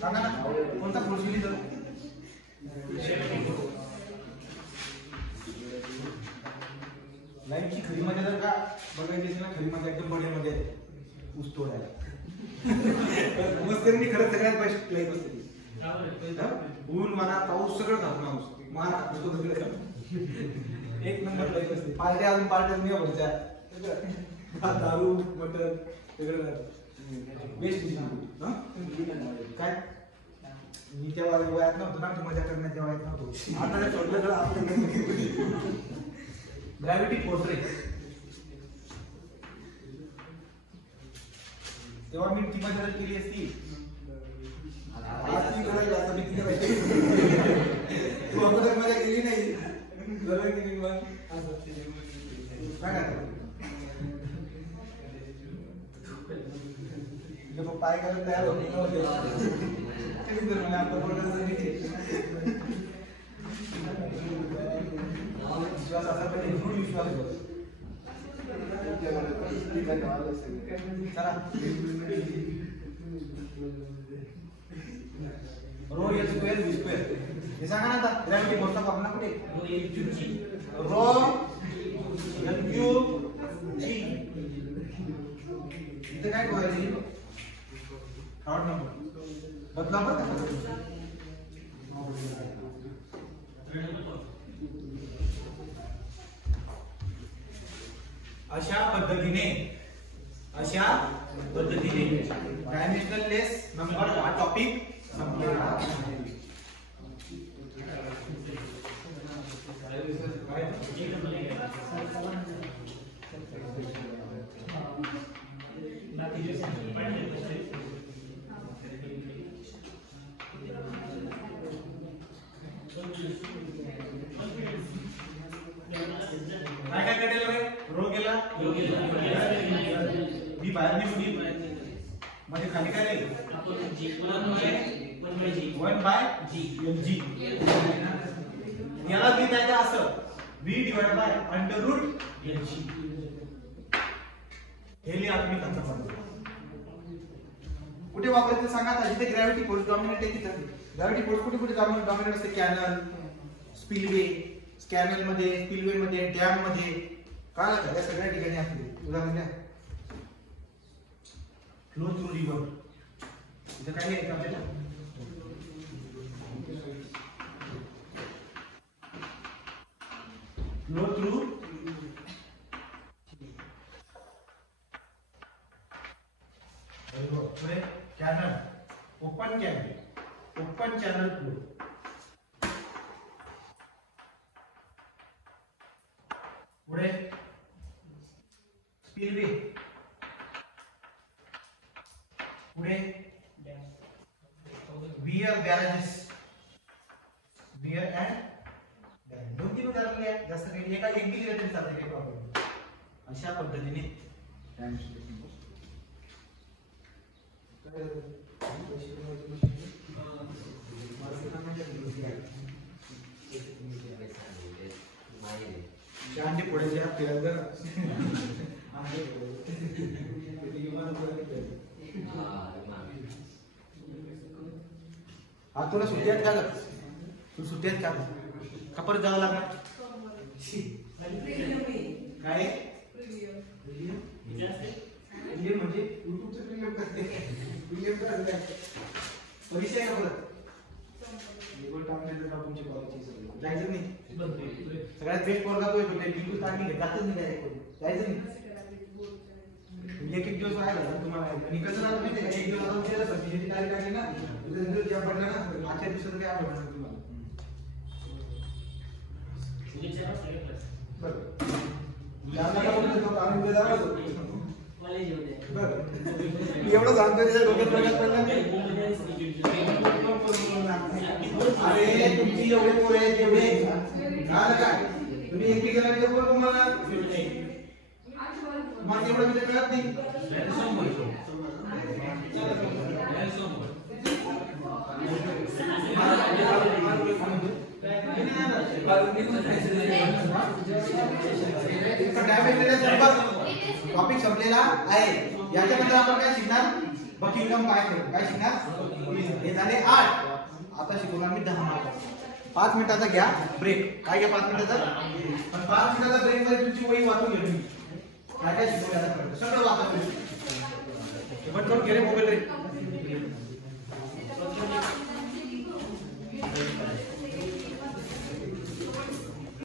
सांगा ना कोणता कोर्स लिहितो लाईफची खरी मजा जर का बघायची असेल ना खरी मजा एकदम बड्यामध्ये ऊस तोडायला मस्तरीने खरंच सगळ्यात बेस्ट लाईफ असते ऊन वारा पाऊस सगळं खातो ना ऊस मारा तो एक नंबर लाईफ असते पार्ट्या अजून पार्ट्या नाही भरच्या दारू मटन सगळं बेस्ट काय मी त्या वयात नव्हतो ना मजा करण्याच्या वयात नव्हतो आता जर सोडलं तर आपण ग्रॅव्हिटी फोर्स रे तेव्हा मी ती मजा केली असती आज ती करायला आता मी ती करायची तू अगोदर मजा केली नाही जरा केली मग काय जब पाय करत तयार होत नव्हते मला आपलं बोलायचं विश्वास असा पाहिजे दृढ विश्वास होता चला rho L square V square हे सांगा ना आता ग्रॅव्हिटी फोर्सचा फॉर्म्युला कुठे रो एल क्यूब जी इथे काय करायचं शॉर्ट नंबर बदला बरं अशा पद्धतीने अशा पद्धतीने डायमेन्शनल लेस नंबर हा टॉपिक संपलेला आहे. काय काय केलेलं रे? रो गेला, बी बाहेर निघून मध्ये खाली काय राहील? 1/g. याला बी द्यायचं असं v divide by under root lg. हे लिहा तुम्ही त्यांचा फॉर्म्युला. कुठे वापरायचं सांगा आता. जिथे ग्रॅव्हिटी फोर्स डॉमिनेट आहे तिथे ग्रॅव्हिटी फोर्स कुठे कुठे डॉमिनेट असते? कॅनल, स्पिलवे, कॅनल मध्ये, स्पिलवे मध्ये, डॅम मध्ये, काय लागतं या सगळ्या ठिकाणी असते. उदाहरण द्या. Flow through river. इथं काय लिहायचं आपल्याला? Flow through canal, open channel flow. पुढे स्पिलवे, पुढे weir barrages, weir and dam. 2-3 उदाहरण लिहा. जास्त काही एका एक दिली तरी चालते, काही प्रॉब्लेम. अशा पद्धतीने शांती पुढे जे फिरायचं तुला सुट्ट्यात का तू सुट्ट्यात का परत जावं लागणार? काय म्हणजे युट्यूबचं प्रीमियम करते. प्रीमियम काय परीक्षा आहे का परत? तुमची कॉलेजची जायचं नाही. सगळ्यात बेस्ट पोरगा तो बिलकुल ताण नाही, जातच नाही जायचं नाही. एक दिवस राहिला तुम्हाला. आणि कसं झालं माहिती आहे का? एक दिवस आपण केलं तर तिची तारीख आली ना, ज्या पडला ना, आजच्या दिवसात काय आवडणार तुम्हाला? बरं एवढं सांगतो डोक्यात प्रकाश पडला नाही. अरे तुमची एवढे पोरे आहेत एवढे काय तुम्ही एकटी गेला तुम्हाला एवढं विचार कळत नाही. टॉपिक संपलेला आहे. याच्यानंतर आपण काय शिकणार? बकिंगम काय शिकणार? हे झाले 8. आता शिकवणार मी 10 मार्क. 5 मिनिटाचा घ्या ब्रेक. काय घ्या 5 मिनिटाचा? पण 5 मिनिटाचा ब्रेक मध्ये तुमची वही वाचून घ्या. तुम्ही काय काय शिकवलं सगळं वाचा.